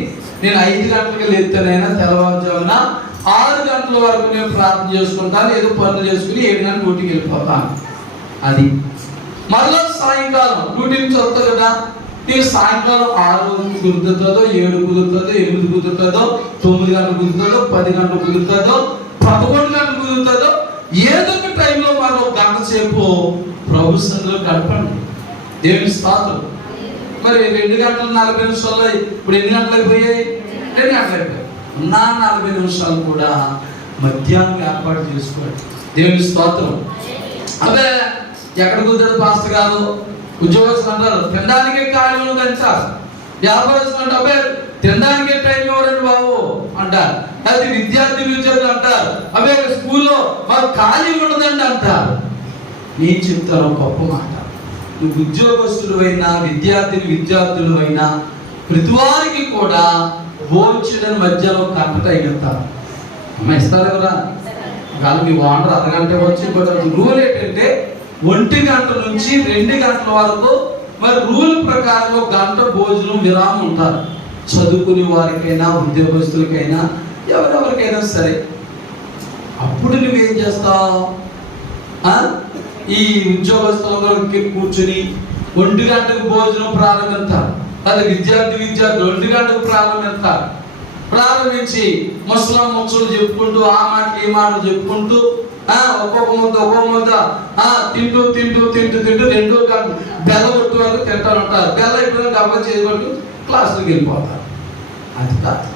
నేను 5 గంటలకు లేస్తేనైనా తెల్లవారుజామున 6 గంటల వరకు నేను ప్రార్థన చేసుకుంటాను, ఏదో పనులు చేసుకుని 7 గంటల డ్యూటీకి వెళ్ళిపోతాను. అది మళ్ళీ సాయంకాలం డ్యూటీ నుంచి వస్తుంది కదా, నీకు సాయంకాలం 6 కుదురుతుందో, 7 కుదురుతుందో, 8 కుదురుతుందో, 9 గంటలు కుదురుతుందో, 10 గంటలు కుదురుతుందో, 11 గంటలు కుదురుతుందో, ఏదో ఒక టైంలో మనం 1 గంట సేపు ప్రభు సన్నిధిలో గడపండి. దేవుని స్తోత్రం. మరి 2 గంటల 40 నిమిషాల్లో ఇప్పుడు ఎన్ని గంటలు అయిపోయాయి? 2 గంటలు అయిపోయాయి. ఉన్న 40 నిమిషాలు కూడా మధ్యాహ్నం ఏర్పాటు చేసుకోండి. దేవుని స్తోత్రం. అదే ఎక్కడ కుదరదు పాస్టర్ గారు, ఉద్యోగస్తులు అంటారు తినడానికే ఖాళీ ఉందని సార్, వ్యాపారస్తులు అంటే అబ్బాయి తినడానికే టైం ఇవ్వరండి బాబు అంటారు. అది విద్యార్థులు అంటారు, అబ్బాయి స్కూల్లో మాకు ఖాళీ ఉండదండి అంటారు. నేను చెప్తాను గొప్ప మాట. నువ్వు ఉద్యోగస్తులు అయినా విద్యార్థులు అయినా ప్రతి వారికి కూడా భోజనం మధ్యలో కరెక్ట్ అయిపోతారు. అమ్మ ఇస్తారు కదా, వాళ్ళు మీ వాండర్ అరగంట వచ్చి రూల్ ఏంటంటే 1 గంట నుంచి 2 గంటల వరకు మరి రూల్ ప్రకారం ఒక గంట భోజనం విరామం ఉంటారు. చదువుకునే వారికైనా ఉద్యోగస్తులకైనా ఎవరెవరికైనా సరే. అప్పుడు నువ్వేం చేస్తావు? ఈ ఉద్యోగస్తులందరికీ కూర్చుని 1 గంటకు భోజనం ప్రారంభిస్తారు. అది విద్యార్థి 2 గంటకు ప్రారంభించి ముసలం ముచ్చలు చెప్పుకుంటూ ఆ మాటలు ఈ మాటలు చెప్పుకుంటూ ఒక్కొక్క ముద్ద తింటూ 2 గంటలు బెల్ల కొట్టు వరకు తింటారు ఉంటారు. బెల్ల అయిపోయిన డబ్బా చేయబడి క్లాసులకు వెళ్ళిపోతారు. అది కాదు,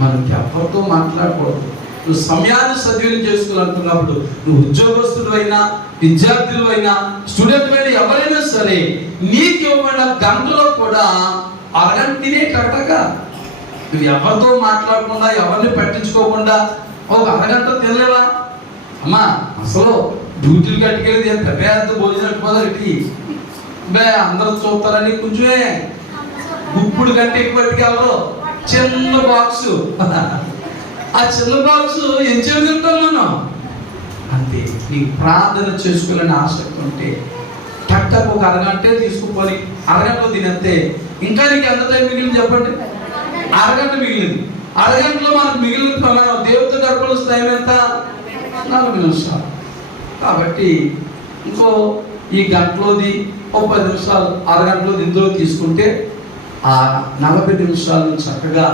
మనకి ఎవరితో మాట్లాడకూడదు. నువ్వు సమయాన్ని సద్వినియోగం చేసుకోవాలనుకున్నప్పుడు నువ్వు ఉద్యోగస్తుడు అయినా విద్యార్థులు అయినా స్టూడెంట్ అయినా ఎవరైనా సరే నీకు ఇవ్వబడిన గంటలో కూడా అరగంట తినేటట్టుగా నువ్వు ఎవరితో మాట్లాడకుండా ఎవరిని పట్టించుకోకుండా ఒక అరగంట తినలేవా? అమ్మా అసలు డ్యూటీలు కట్టుకెళ్ళి పెద్ద భోజనం పోదాటి అందరూ చూస్తారని కొంచెమే గుప్పుడు కంటే ఎక్కువ పట్టుకెళ్ళరు. చిన్న బాక్సు, ఆ చిన్న బాక్సు ఎంచేది తింటాం మనం. అంతే. నీకు ప్రార్థన చేసుకోవాలని ఆసక్తి ఉంటే టక్ ఒక అరగంటే తీసుకుపోయి అరగంటలో తినేస్తే ఇంకా నీకు ఎంత టైం మిగిలింది చెప్పండి? అరగంట మిగిలింది. అరగంటలో మనకు మిగిలిన మనం దేవుడితో గడపలు టైం ఎంత? 40 నిమిషాలు. కాబట్టి ఇంకో ఈ గంటలోది 10 నిమిషాలు అరగంటలో ఇందులో తీసుకుంటే ఆ 40 నిమిషాలు చక్కగా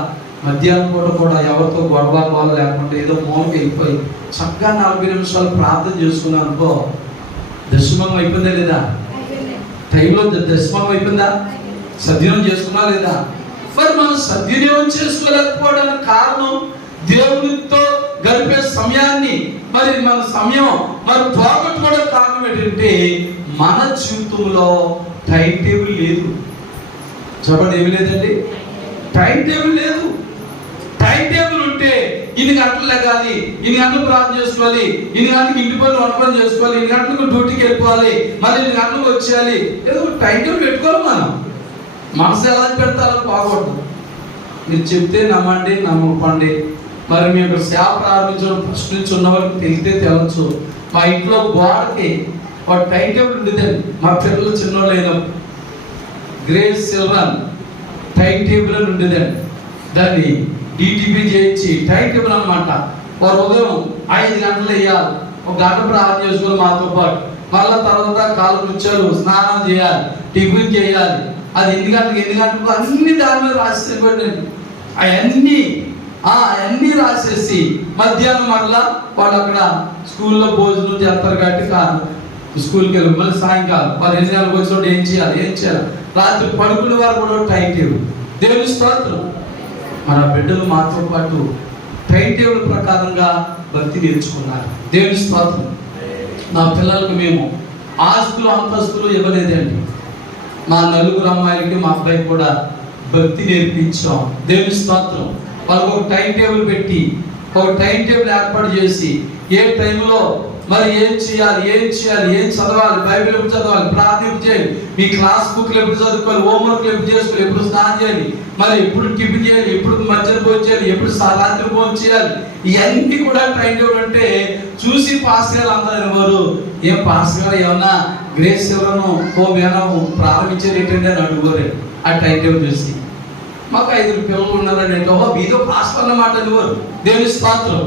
మధ్యాహ్నం పూట కూడా ఎవరితో గొడవ లేకుండా ఏదో మౌనకి వెళ్ళిపోయి చక్కగా 40 నిమిషాలు ప్రార్థన చేసుకున్నాను అనుకో, దశమం అయిపోయిందా లేదా? టైంలో దశమం అయిపోయిందా? సద్వినియోగం చేసుకున్నా లేదా? మరి మనం సద్వినియోగం చేసుకోలేకపోవడానికి కారణం దేవునితో గడిపే సమయాన్ని మరి మన సమయం మరి పోగొట్టుకోవడానికి కారణం ఏంటంటే మన జీవితంలో టైం టేబుల్ లేదు. చెప్పండి, ఏమి లేదండి? టైం టేబుల్ లేదు. టైం టేబుల్ ఉంటే ఇన్ని గంటలు లెగాలి, ఇన్ని గంటలు ప్రార్థన చేసుకోవాలి, ఇన్ని గంటలకు ఇంటి పనులు వంట పని చేసుకోవాలి, ఇన్ని గంటలకు డ్యూటీకి వెళ్ళిపోవాలి, మళ్ళీ ఇన్ని గంటలకు వచ్చేయాలి. ఏదో టైం టేబుల్ పెట్టుకోవాలి. మనం మనసు ఎలా పెడతారో బాగోదు. మీరు చెప్తే నమ్మండి, నమ్మకండి. మరి మీ యొక్క సేవ ప్రారంభించడం ఫస్ట్ నుంచి ఉన్న వాళ్ళకి తెలితే తెలవచ్చు. మా ఇంట్లో గోడకి ఒక టైం టేబుల్ ఉండేదండి. మా పిల్లలు చిన్నోళ్ళు అయినప్పుడు గ్రేట్ చిల్డ్రన్ టైం టేబుల్ అని ఉండేదండి. దాన్ని డిటిపి చేయించి టైం టేబుల్ అనమాట. వారు ఉదయం 5 గంటలు వేయాలి, 1 గంట ప్రార్థన చేసుకోవాలి మాతో పాటు. మళ్ళీ తర్వాత కాలు కూర్చోలు, స్నానం చేయాలి, టిఫిన్ చేయాలి. అది ఎన్ని గంటలకు అన్ని దాని మీద రాసి పెట్టండి. అవన్నీ రాసేసి మధ్యాహ్నం మళ్ళా వాళ్ళు అక్కడ స్కూల్లో భోజనం చేస్తారు కాబట్టి కాదు స్కూల్కి వెళ్ళి మళ్ళీ సాయంకాలం వాళ్ళు 8 గంటలకు వచ్చినప్పుడు ఏం చేయాలి, రాత్రి పడుకునే వారు కూడా టైం టేబుల్. దేవుని స్తోత్రం. మన బిడ్డలు మాతో పాటు టైం టేబుల్ ప్రకారంగా భక్తి నేర్చుకున్నారు. దేవుని స్తోత్రం. నా పిల్లలకు మేము ఆస్తులు అంతస్తులు ఇవ్వలేదండి. మా 4 అమ్మాయిలకి మా అబ్బాయి కూడా భక్తి నేర్పించాం. దేవుని స్తోత్రం. వాళ్ళకు ఒక టైం టేబుల్ పెట్టి ఒక టైం టేబుల్ ఏర్పాటు చేసి ఏ టైంలో మరి ఏం చేయాలి, ఏం చదవాలి, బైబిల్ ఎప్పుడు చదవాలి, ప్రార్థన చేయాలి, మీ క్లాస్ బుక్లు ఎప్పుడు చదువుకోవాలి, హోంవర్క్లు ఎప్పుడు చేసుకోవాలి, ఎప్పుడు స్నానం చేయాలి, మరి ఎప్పుడు టిఫిన్ చేయాలి, ఎప్పుడు మధ్యాహ్నం భోజనం చేయాలి, ఎప్పుడు రాత్రి భోజనం చేయాలి. ఇవన్నీ కూడా టైం టేబుల్ అంటే చూసి పాస్ గారు అందరూ వారు ఏం పాస్ గారు ఏమన్నా గ్రేస్ ఎవరను ఏమన్నా ప్రారంభించేది ఏంటంటే అని అడుగుకోరే. ఆ టైం టేబుల్ చూసి మాకు 5 పిల్లలు ఉన్నారని మీతో పాస్ అన్నమాట అనేవారు. దేవుని స్తోత్రం.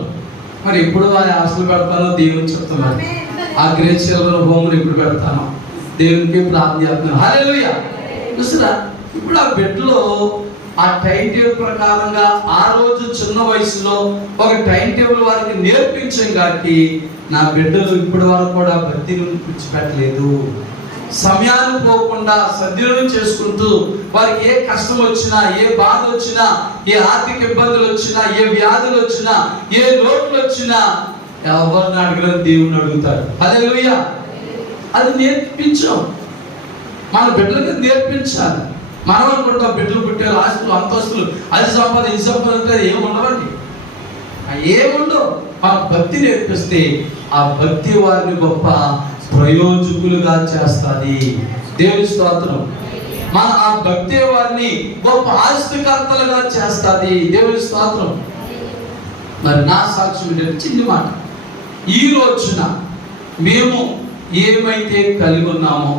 మరి ఎప్పుడు ఆ హాస్టల్ పెడతానో దేవుని చెప్తున్నారు. ఆ గ్రేస్ చిల్డ్రన్ హోమ్ని ఎప్పుడు పెడతానో దేవునికి ప్రార్థన చేస్తున్నాను. హల్లెలూయా. చూసారా, ఇప్పుడు ఆ బిడ్డలో ఆ టైం టేబుల్ ప్రకారంగా ఆ రోజు చిన్న వయసులో ఒక టైం టేబుల్ వారికి నేర్పించాం కాబట్టి నా బిడ్డలు ఇప్పటి వరకు కూడా భక్తిని విడిచిపెట్టలేదు. సమయాన్ని పోకుండా సద్వినియోగం చేసుకుంటూ వారికి ఏ కష్టం వచ్చినా, ఏ బాధ వచ్చినా, ఏ ఆర్థిక ఇబ్బందులు వచ్చినా, ఏ వ్యాధులు వచ్చినా, ఏ లోట్లు వచ్చినా ఎవరిని అడగలేదు, దేవుణ్ణి అడుగుతారు. హల్లెలూయా. అది నేర్పించాం. మన బిడ్డలకి నేర్పించాలి. మనం అనుకుంటాం బిడ్డలు పుట్టే ఆస్తులు అంతస్తులు అది సంపద ఇది సంపద ఏముండవండి. ఏముండవు. మన భక్తి నేర్పిస్తే ఆ భక్తి వారిని గొప్ప ప్రయోజకులుగా చేస్తుంది. దేవుని స్తోత్రం. మన ఆ భక్తి వారిని గొప్ప ఆస్తికర్తలుగా చేస్తుంది. దేవుని స్తోత్రం. మరి నా సాక్ష్యం ఏంటంటే చిన్న మాట, ఈ రోజున మేము ఏమైతే కలిగి ఉన్నామో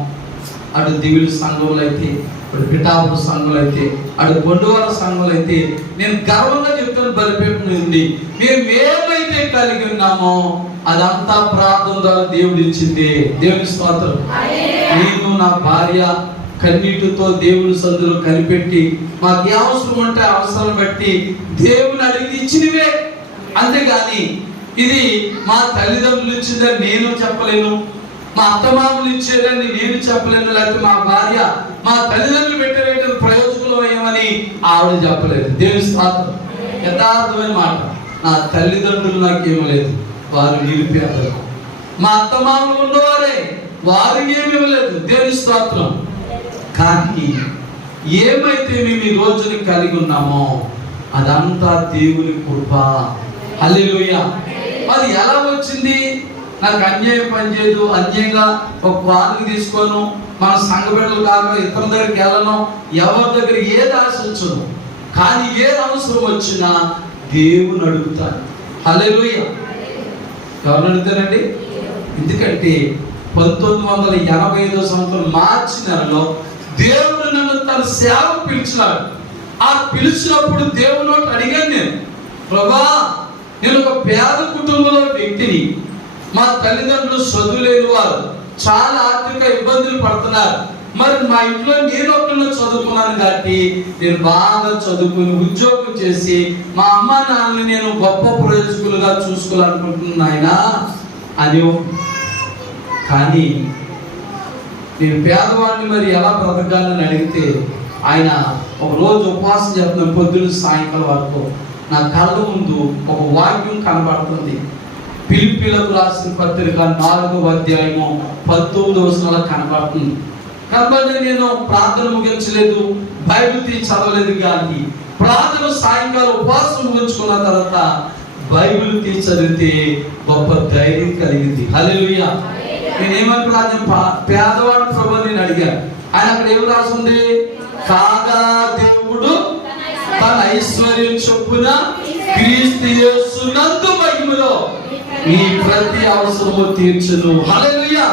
అటు దివిలి సంఘములు అయితే, అటు పిఠాపుర సంఘములు అయితే, అటు బొండువార సంఘములు అయితే, నేను గర్వంగా చెప్తాను, బలిపీఠం ఉంది. మేము ఏమైతే కలిగి ఉన్నామో అదంతా ప్రార్థన ద్వారా దేవుడు ఇచ్చింది. దేవుని స్తోత్రం. నేను నా భార్య కన్నీటితో దేవుని సందులో కనిపెట్టి మాకు ఏ అవసరం అంటే అవసరం బట్టి దేవుని అడిగి ఇచ్చినవే. అంతేగాని ఇది మా తల్లిదండ్రులు ఇచ్చిందని నేను చెప్పలేను, మా అత్తమామలు ఇచ్చేదని నేను చెప్పలేను, లేకపోతే మా భార్య మా తల్లిదండ్రులు పెట్టే ప్రయోజకులు అయ్యామని ఆవిడ చెప్పలేదు. దేవుని స్తోత్రం. యథార్థమైన మాట. నా తల్లిదండ్రులు నాకేమీ లేదు, వారు నిలిపేదరు. మా అత్తమామలు ఉన్నవారే, వారు ఏమి ఇవ్వలేదు. దేవుని స్తోత్రం. కానీ ఏమైతే మేము ఈ రోజుని కలిగి ఉన్నామో అదంతా దేవుని కృప. హల్లెలూయా. అది ఎలా వచ్చింది? నాకు అన్యాయం పనిచేయదు, అన్యాయంగా ఒక వారికి తీసుకోను, మన సంఘ బిడ్డలు కాక ఇతర దగ్గరికి వెళ్ళను, ఎవరి దగ్గర ఏది ఆశించను. కానీ ఏది అవసరం వచ్చినా దేవుని అడుగుతాను. హల్లెలూయా. ఎవరిని అడుగుతానండి? ఎందుకంటే 1985 సంవత్సరం మార్చి నెలలో దేవుడు నన్ను తన సేవకు పిలిచినాడు. ఆ పిలిచినప్పుడు దేవుని అడిగాను నేను, ప్రభా, నేను ఒక పేద కుటుంబంలో వ్యక్తిని, మా తల్లిదండ్రులు చదువు లేని వారు, చాలా ఆర్థిక ఇబ్బందులు పడుతున్నారు. మరి మా ఇంట్లో నేను ఒక్కళ్ళు చదువుకున్నాను కాబట్టి నేను బాగా చదువుకుని ఉద్యోగం చేసి మా అమ్మ నాన్నని నేను గొప్ప ప్రయోజకులుగా చూసుకోవాలనుకుంటున్నాను ఆయన అని. కానీ నేను పేదవాడిని, మరి ఎలా బ్రతకాలని అడిగితే ఆయన ఒక రోజు ఉపవాసం చేస్తున్నాను, పొద్దున్న సాయంకాలం వరకు. నా కళ్ళ ముందు ఒక వాక్యం కనబడుతుంది. ఫిలిప్పీలకు రాసిన పత్రిక 4వ అధ్యాయము 19వ వచనంలో కనబడుతుంది. కాబట్టి నేను ప్రార్థన ముగించలేదు, బైబిల్ తీసి చదవలేదు. కానీ ప్రార్థన సాయంకాలం ఉపవాసం ముగించుకున్న తర్వాత బైబిల్ తీసి చదివితే గొప్ప ధైర్యం కలిగింది. హల్లెలూయా. నేనేమని ప్రార్థన, పేదవాడు ప్రభు నేను అడిగాను. ఆయన అక్కడ ఏం రాసింది? కాగా దేవుడు తన ఐశ్వర్యం చొప్పున క్రీస్తు యేసునందు మహిమలో ఈ ప్రతి అవసరము తీర్చును. హల్లెలూయా.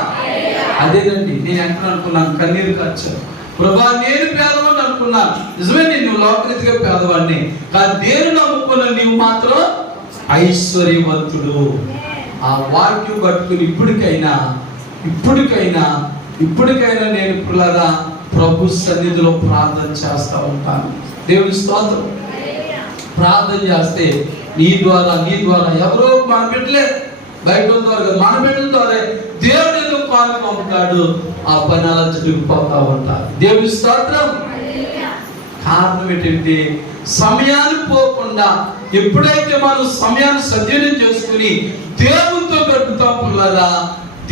అదేనండి నేను ఎక్కడ అనుకున్నాను, కన్నీరు ఖర్చు. ప్రభా, నేను పేదవాడిని అనుకున్నాను. నిజమే, నేను లోకరీతిగా పేదవాడిని. కానీ నేను నమ్ముకున్న నీవు మాత్రం ఐశ్వర్యవంతుడు. ఆ వాక్యం పట్టుకుని ఇప్పటికైనా నేను పిల్లరా ప్రభు సన్నిధిలో ప్రార్థన చేస్తూ ఉంటాను. దేవుని స్తోత్రం. ప్రార్థన చేస్తే నీ ద్వారా ఎవరో మన బిడ్డలే, బయట ద్వారా మన బిడ్డల ద్వారా దేవుడు ఏదో పాలు పంపుతాడు. ఆ పని అలా జరిగిపోతా ఉంటారు. దేవుని స్తోత్రం. కారణం ఏంటంటే సమయాన్ని పోకుండా ఎప్పుడైతే మనం సమయాన్ని సద్వినియోగం చేసుకుని దేవునితో గడుపుతాం పిల్లరా,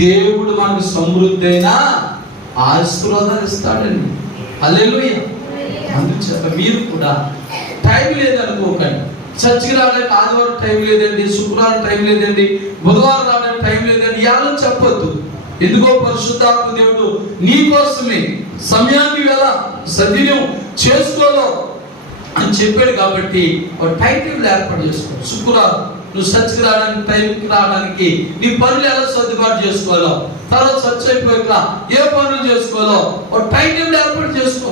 దేవుడు మనకు సమృద్ధైన ఆశీర్వాదాలు ఇస్తాడండి. హల్లెలూయా. అందుచేత మీరు కూడా టైం లేదనుకోకండి. చర్చికి రావడానికి ఆదివారం టైం లేదండి, శుక్రవారం టైం లేదండి, బుధవారం రావడానికి టైం లేదండి ఎలా చెప్పొద్దు. ఎందుకో పరిశుద్ధాత్మ దేవుడు నీ కోసమే సమయాన్ని ఎలా సద్వినియోగం చేసుకోలో అని చెప్పాడు. కాబట్టి ఒక టైం టేబుల్ ఏర్పాటు చేసుకో. శుక్రవారం నువ్వు చర్చికి రావడానికి, టైంకి రావడానికి నీ పనులు ఎలా సర్దుబాటు చేసుకోవాలో, తర్వాత చర్చ అయిపోయాక ఏ పనులు చేసుకోవాలో ఒక టైం టేబుల్ ఏర్పాటు చేసుకో.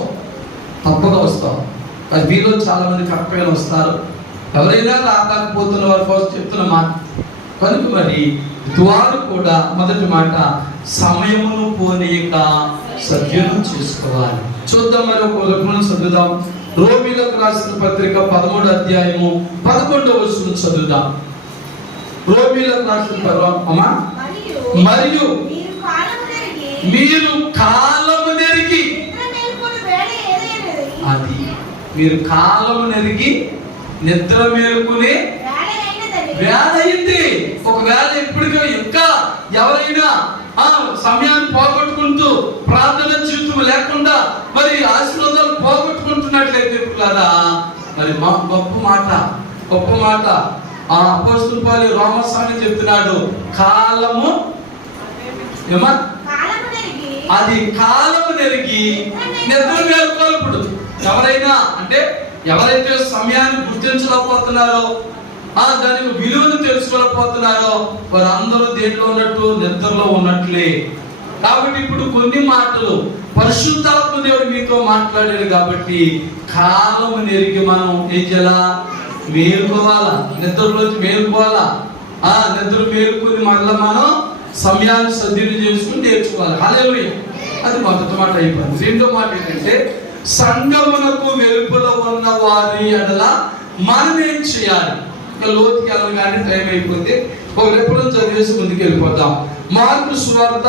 తప్పగా వస్తావు. అది మీలో చాలా మంది కరెక్ట్గా వస్తారు. ఎవరైనా రాకపోతున్న వారి కోసం చెప్తున్న మాట కనుక మరి ద్వారు కూడా మొదటి మాట సమయమును పోనీయక సద్వినియోగం చేసుకోవాలి. చూద్దాం, మరి ఒక రకమైన చదువుదాం. రోమీలకు రాసిన పత్రిక 13వ అధ్యాయము 11వ వచనం చదువుదాం. రోమీలకు రాసిన అమ్మా, మరియు మీరు కాలము నెరిగి, అది మీరు కాలము నెరిగి నిద్ర మేలుకునే వేళ అయింది. ఒకవేళ ఎప్పటికో ఇంకా ఎవరైనా సమయాన్ని పోగొట్టుకుంటూ ప్రార్థన జీవితం లేకుండా మరి ఆశీర్వాదాలు పోగొట్టుకుంటున్నట్లయితే పిల్లరా, మరి గొప్ప మాట ఆ అపోస్తలుల పౌలు రోమసాని చెప్తున్నాడు. కాలము అది కాలము నెరిగి నిద్ర మేలుకోల్పుడు. ఎవరైనా అంటే ఎవరైతే సమయాన్ని గుర్తించలేకపోతున్నారో, దానికి విలువను తెలుసుకోలేకపోతున్నారో వారు అందరూ దేంట్లో ఉన్నట్టు నిద్రలో ఉన్నట్లే. కాబట్టి ఇప్పుడు కొన్ని మాటలు పరిశుద్ధాత్మ దేవుడు మీతో మాట్లాడాడు కాబట్టి కాలం నెరిగి మనం ఏం చేయాలా? మేలుకోవాలా, నిద్రలోంచి మేలుకోవాలా. నిద్ర మేలుకొని మళ్ళీ మనం సమయాన్ని సద్వినియోగం చేసుకుని నేర్చుకోవాలి. హల్లెలూయా. అది మొదటి మాట అయిపోయింది. రెండో మాట ఏంటంటే సంఘమునకు వెలుపల ఉన్న వారి ఎడల మనం ఏం చేయాలి? ఇంకా లోతుకి వెళ్ళాలి కానీ టైం అయిపోతే ఒక రెఫరెన్స్ చదివేసి ముందుకు వెళ్ళిపోతాం. మార్కు సువార్త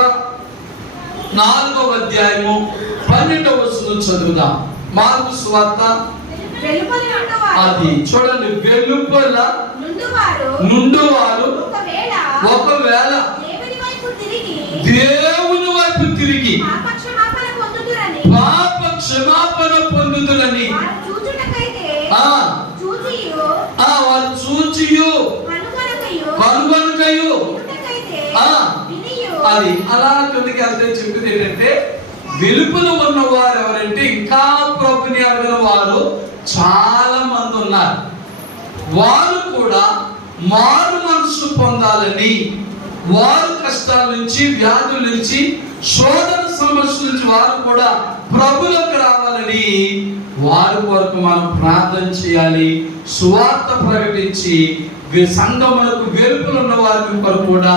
4వ అధ్యాయము 12వ వచనం చదువుదాం. మార్కు సువార్త అది చూడండి. వెలుపల నుండువారు ఒకవేళ దేవుని వైపు తిరిగి పాప క్షమాపణ పొందుదురని వారు చూచియు కనుగొనకయు అది అలా కిందకి వెళ్తే చెప్పింది ఏంటంటే వెలుపల ఉన్నవారు ఎవరంటే ఇంకా ప్రభుని అడిగిన వారు చాలా మంది ఉన్నారు. వారు కూడా మారు మనసు పొందాలని, వారు కష్టాల నుంచి, వ్యాధుల నుంచి, శోధన సమస్యల నుంచి వారు కూడా ప్రభువులకు రావాలని వారి కొరకు మనం ప్రార్థన చేయాలి. సువార్త ప్రకటించి సంఘములకు వెలుపల ఉన్న వారి కొరకు కూడా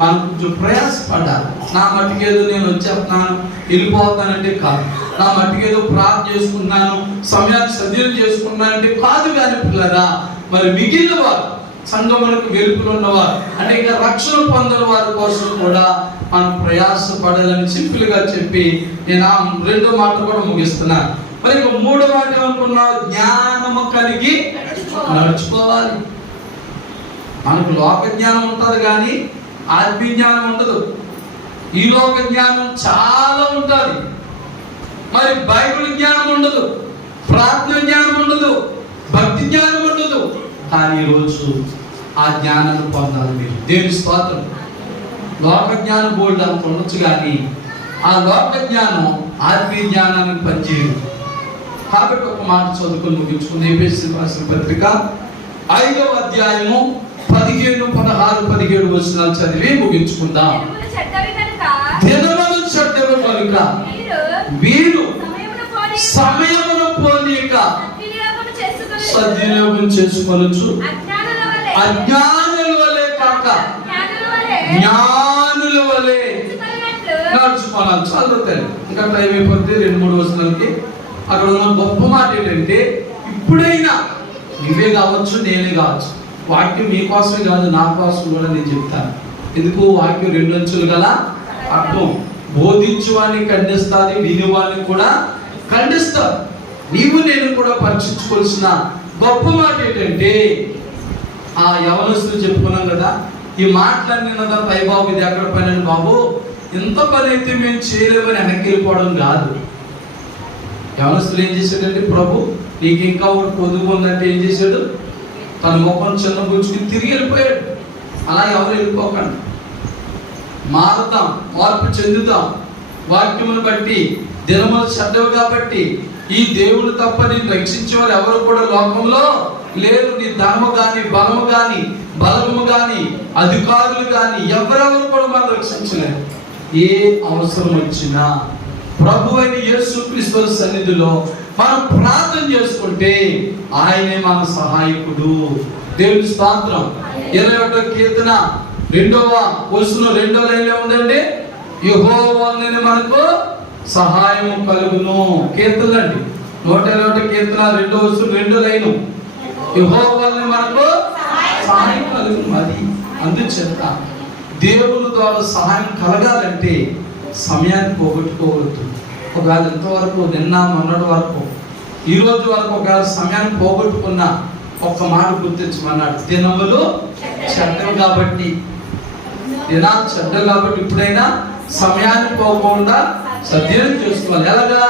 మనం కొంచెం ప్రయాసపడాలి. నా మట్టుకేదో నేను వచ్చేస్తున్నాను వెళ్ళిపోతానంటే కాదు, నా మట్టుకేదో ప్రార్థన చేసుకుంటున్నాను సమయాన్ని సద్వినియోగం చేసుకుంటున్నానంటే కాదు. కానీ పిల్లరా, మరి మిగిలిన వారు సంఘములకు వెలుపల ఉన్నవారు అంటే ఇంకా రక్షణ పొందిన వారి కోసం కూడా మనం ప్రయాసపడాలని సింపుల్ గా చెప్పి నేను ఆ రెండో మాట కూడా ముగిస్తున్నాను. మరి ఇక మూడో మాట ఏమనుకున్నా? జ్ఞానము కలిగి నడుచుకోవాలి. మనకు లోక జ్ఞానం ఉంటుంది కానీ ఆత్మీయ జ్ఞానం ఉండదు. ఈ లోక జ్ఞానం చాలా ఉంటుంది, మరి బైబిల్ జ్ఞానం ఉండదు, ప్రార్థన జ్ఞానం ఉండదు, భక్తి జ్ఞానం ఉండదు. కానీ ఈరోజు ఆ జ్ఞానాన్ని పొందాలి మీరు. దేవుని స్తోత్రం. లోక జ్ఞానం బోల్డ్ అంత ఉండొచ్చు కానీ ఆ లోక జ్ఞానం ఆత్మీయ జ్ఞానానికి పనిచేయదు. కాబట్టి ఒక మాట చదువుకుని ముగించుకుంది. ఎఫెసీయులకు రాసిన పత్రిక 5వ అధ్యాయము 15, 16, 17 వచనాలు చదివి ముగించుకుందాం. దినములు చెడ్డవి కనుక వీరు సమయమును పోనీక సద్వినియోగం చేసుకొనొచ్చు. అజ్ఞానుల వలె కాక జ్ఞానుల వలె నడుచుకోవాలి. చాలా ఇంకా టైం అయిపోతే 2-3 వచనాలకి అక్కడ ఉన్న గొప్ప మాట ఏంటంటే ఇప్పుడైనా నువ్వే కావచ్చు, నేనే కావచ్చు, వాక్యం మీకోసమే కాదు నా కోసం కూడా నేను చెప్తాను. ఎందుకు? వాక్యం 2 అంచులు గల అర్థం. బోధించువాన్ని ఖండిస్తుంది, వినివాన్ని కూడా ఖండిస్తారు. నీవు నేను కూడా పరీక్షించుకోవాల్సిన గొప్ప మాట ఏంటంటే ఆ యవనస్తులు చెప్పుకున్నాం కదా, ఈ మాటలన్నీ అయ్య బాబు ఇది ఎక్కడ పని అండి బాబు, ఎంత పని అయితే మేము చేయలేమని వెనక్కి వెళ్ళిపోవడం కాదు. యవనస్తులు ఏం చేశాడంటే, ప్రభు నీకు ఇంకా ఒకటి పొదుగు ఉందంటే ఏం చేశాడు? తన ముఖం చిన్న గుంచుకుని తిరిగి వెళ్ళిపోయాడు. అలా ఎవరు వెళ్ళిపోకండి, మారుతాం, మార్పు చెందుతాం. వాక్యమును బట్టి దినములు చెడ్డవి కాబట్టి ఈ దేవుడు తప్ప నేను రక్షించేవారు ఎవరు కూడా లోకంలో లేరు. నీ ధనము గాని, బలము గాని, బలము గాని, అధికారులు గాని ఎవరెవరు కూడా మనం రక్షించలేరు. ఏ అవసరం వచ్చినా ప్రభు అయిన యేసుక్రీస్తు సన్నిధిలో మనం ప్రార్థన చేసుకుంటే ఆయనే మన సహాయకుడు. దేవుని స్తోత్రం. 21వ కీర్తన 2వ వచనం 2వ లైన్లో ఉందండి, యెహోవా నుండి మనకు సహాయం కలుగును. కీర్తనలండి 121వ కీర్తన 2వ వచనం 2వ లైను, యెహోవా నుండి మనకు సహాయం కలుగును. అది అందుచేత దేవుని ద్వారా సహాయం కలగాలంటే సమయాన్ని పోగొట్టుకోవద్దు. ఒకవేళ ఎంతవరకు నిన్న మొన్నటి వరకు ఈ రోజు వరకు ఒకవేళ సమయాన్ని పోగొట్టుకున్న ఒక్క మాట గుర్తించమన్నాడు, దినములు చెడ్డవి కాబట్టి, దినాలు చెడ్డవి కాబట్టి ఇప్పుడైనా సమయాన్ని పోకుండా సద్వినియోగం చేసుకోవాలి. ఎలాగా?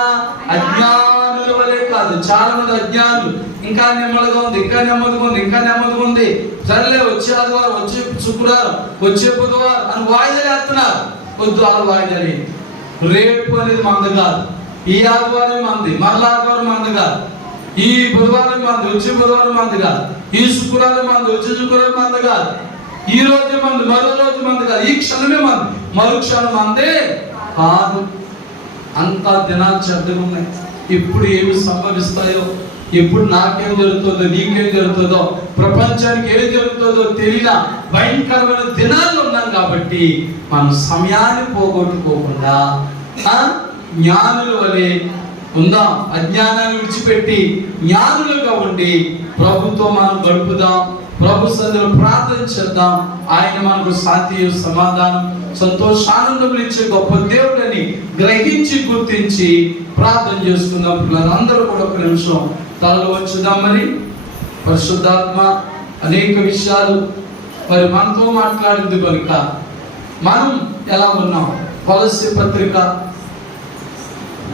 అజ్ఞానుల వలె కాదు. చాలా మంది అజ్ఞానులు ఇంకా నెమ్మదిగా ఉంది, ఇంకా నెమ్మదిగా ఉంది, ఇంకా నెమ్మదిగా ఉంది, సరేలే వచ్చే ఆదివారం, వచ్చే శుక్రవారం, వచ్చే బుధవారం అని వాయిదాలు వేస్తున్నారు. వద్దు, అలా వాయిదాలు. రేపు అనేది మంది కాదు, ఈ ఆదివారం మంది, మరలా ఆదివారం మంది కాదు, ఈ బుధవారం మంది, వచ్చే బుధవారం మంది కాదు, ఈ శుక్రవారం మంది, వచ్చే శుక్రవారం మంది కాదు, ఈ రోజు మంది, మరో రోజు మంది కాదు, ఈ క్షణమే మంది, మరు క్షణం మంది కాదు. అంతా దినాలు చెడ్డగా ఉన్నాయి. ఎప్పుడు ఏమి సంభవిస్తాయో, ఎప్పుడు నాకేం జరుగుతుందో, నీకేం జరుగుతుందో, ప్రపంచానికి ఏం జరుగుతుందో తెలియని భయంకరమైన దినాలు ఉన్నాం. కాబట్టి మనం సమయాన్ని పోగొట్టుకోకుండా జ్ఞానుల వలె ఉందాం. అజ్ఞానాన్ని విడిచిపెట్టి జ్ఞానులుగా ఉండి ప్రభుతో మనం గడుపుదాం. ప్రభు సన్నిధిలో ప్రార్థన చేద్దాం. ఆయన మనకు శాంతి, సమాధానం, సంతోషానందములు ఇచ్చే గొప్ప దేవుడని గ్రహించి గుర్తించి ప్రార్థన చేసుకుందాం. పిల్లలందరూ కూడా ఒక నిమిషం తలలు వచ్చుదాం. మరి పరిశుద్ధాత్మ అనేక విషయాలు మరి మనతో మాట్లాడింది కనుక మనం ఎలా ఉన్నాం? కొలస్సీ పత్రిక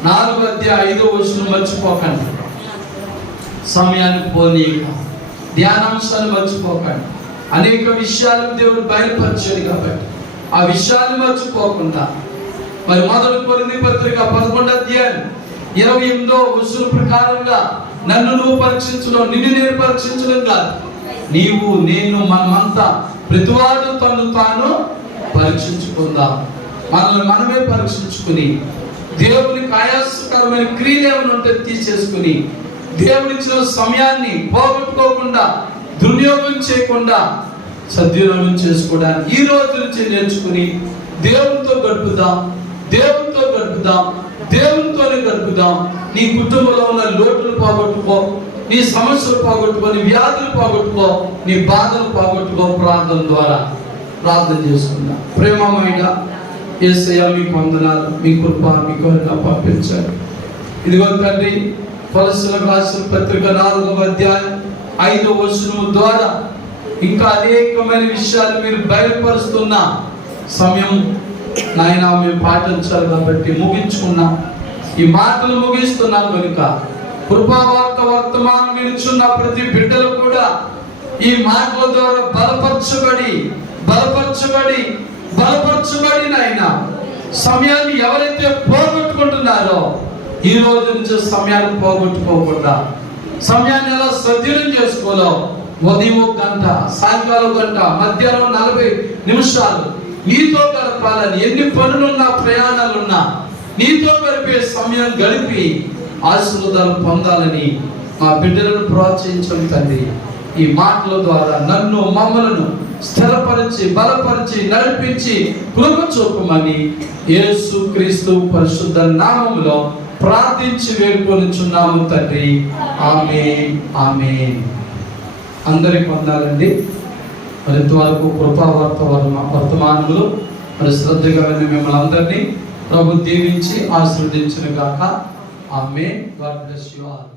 4:5 మర్చిపోకండి. సమయానికి పోనీక, ధ్యానాంశాలు మర్చిపోకండి. అనేక విషయాలు దేవుడు బయలుపరిచాడు కాబట్టి ఆ విషయాన్ని మర్చిపోకుండా మరి 1 కొరింథీ పత్రిక 11:28 ప్రకారంగా నన్ను నువ్వు పరీక్షించడం, నిన్ను నేను పరీక్షించడం కాదు, నీవు నేను మనమంతా ప్రతివాడు తను తాను పరీక్షించుకుందాం. మనల్ని మనమే పరీక్షించుకుని దేవునికి ఆయాసకరమైన క్రియలు ఏమైనా ఉంటే తీసేసుకుని దేవుడిచ్చిన సమయాన్ని పోగొట్టుకోకుండా, దుర్యోగం చేయకుండా సద్వినియోగం చేసుకోవడానికి ఈ రోజు నుంచి నేర్చుకుని దేవునితో గడుపుదాం. దేవునితోనే గడుపుదాం. నీ కుటుంబంలో ఉన్న లోటులు పోగొట్టుకో, నీ సమస్యలు పోగొట్టుకో, నీ వ్యాధులు పోగొట్టుకో, నీ బాధలు పోగొట్టుకో. ప్రార్థన ద్వారా ప్రార్థన చేసుకుందాం. ప్రేమమైన యేసయ్య మీకు వందనాలు, మీ కృప మీ కరుణ పంపించారు. ఇదిగో తండ్రి, కొలస్సీలకు రాసిన పత్రిక 4:5 ద్వారా ఇంకా అనేకమైన విషయాలు మీరు బయలుపరుస్తున్న సమయం నాయన మేము పాటించాలి. కాబట్టి ముగించుకున్నాం. ఈ మాటలు ముగిస్తున్నాం కనుక కృపావార్త వర్తమానం వినుచున్న ప్రతి బిడ్డలు కూడా ఈ మాటల ద్వారా బలపరచబడి నాయన సమయాన్ని ఎవరైతే పోగొట్టుకుంటున్నారో ఈ రోజు నుంచి సమయాన్ని పోగొట్టుకోకుండా సమయాన్ని ఎలా సద్వినియోగం చేసుకోవాలో ఉదయం 1 గంట, సాయంకాలం 1 గంట, మధ్యాహ్నం 40 నిమిషాలు నీతో గడపాలని, ఎన్ని పనులున్నా ప్రయాణాలున్నా నీతో గడిపే సమయం గడిపి ఆశీర్వాదాలు పొందాలని మా బిడ్డలను ప్రోత్సహించండి తండ్రి. ఈ మాటల ద్వారా నన్ను మమ్మలను స్థిరపరిచి బలపరిచి నడిపించి కృప చూపమని యేసుక్రీస్తు పరిశుద్ధ నామములో ప్రార్థించి వేడుకొనుచున్నాము తండ్రి. ఆమేన్, ఆమేన్. అందరికి పొందాలండి. మరి ఇంతవరకు కృపావార్త వర్తమానములు మరి శ్రద్ధగా మిమ్మల్ని అందరినీ ప్రభు దీవించి ఆశీర్వదించును గాక. ఆమేన్. God bless you all.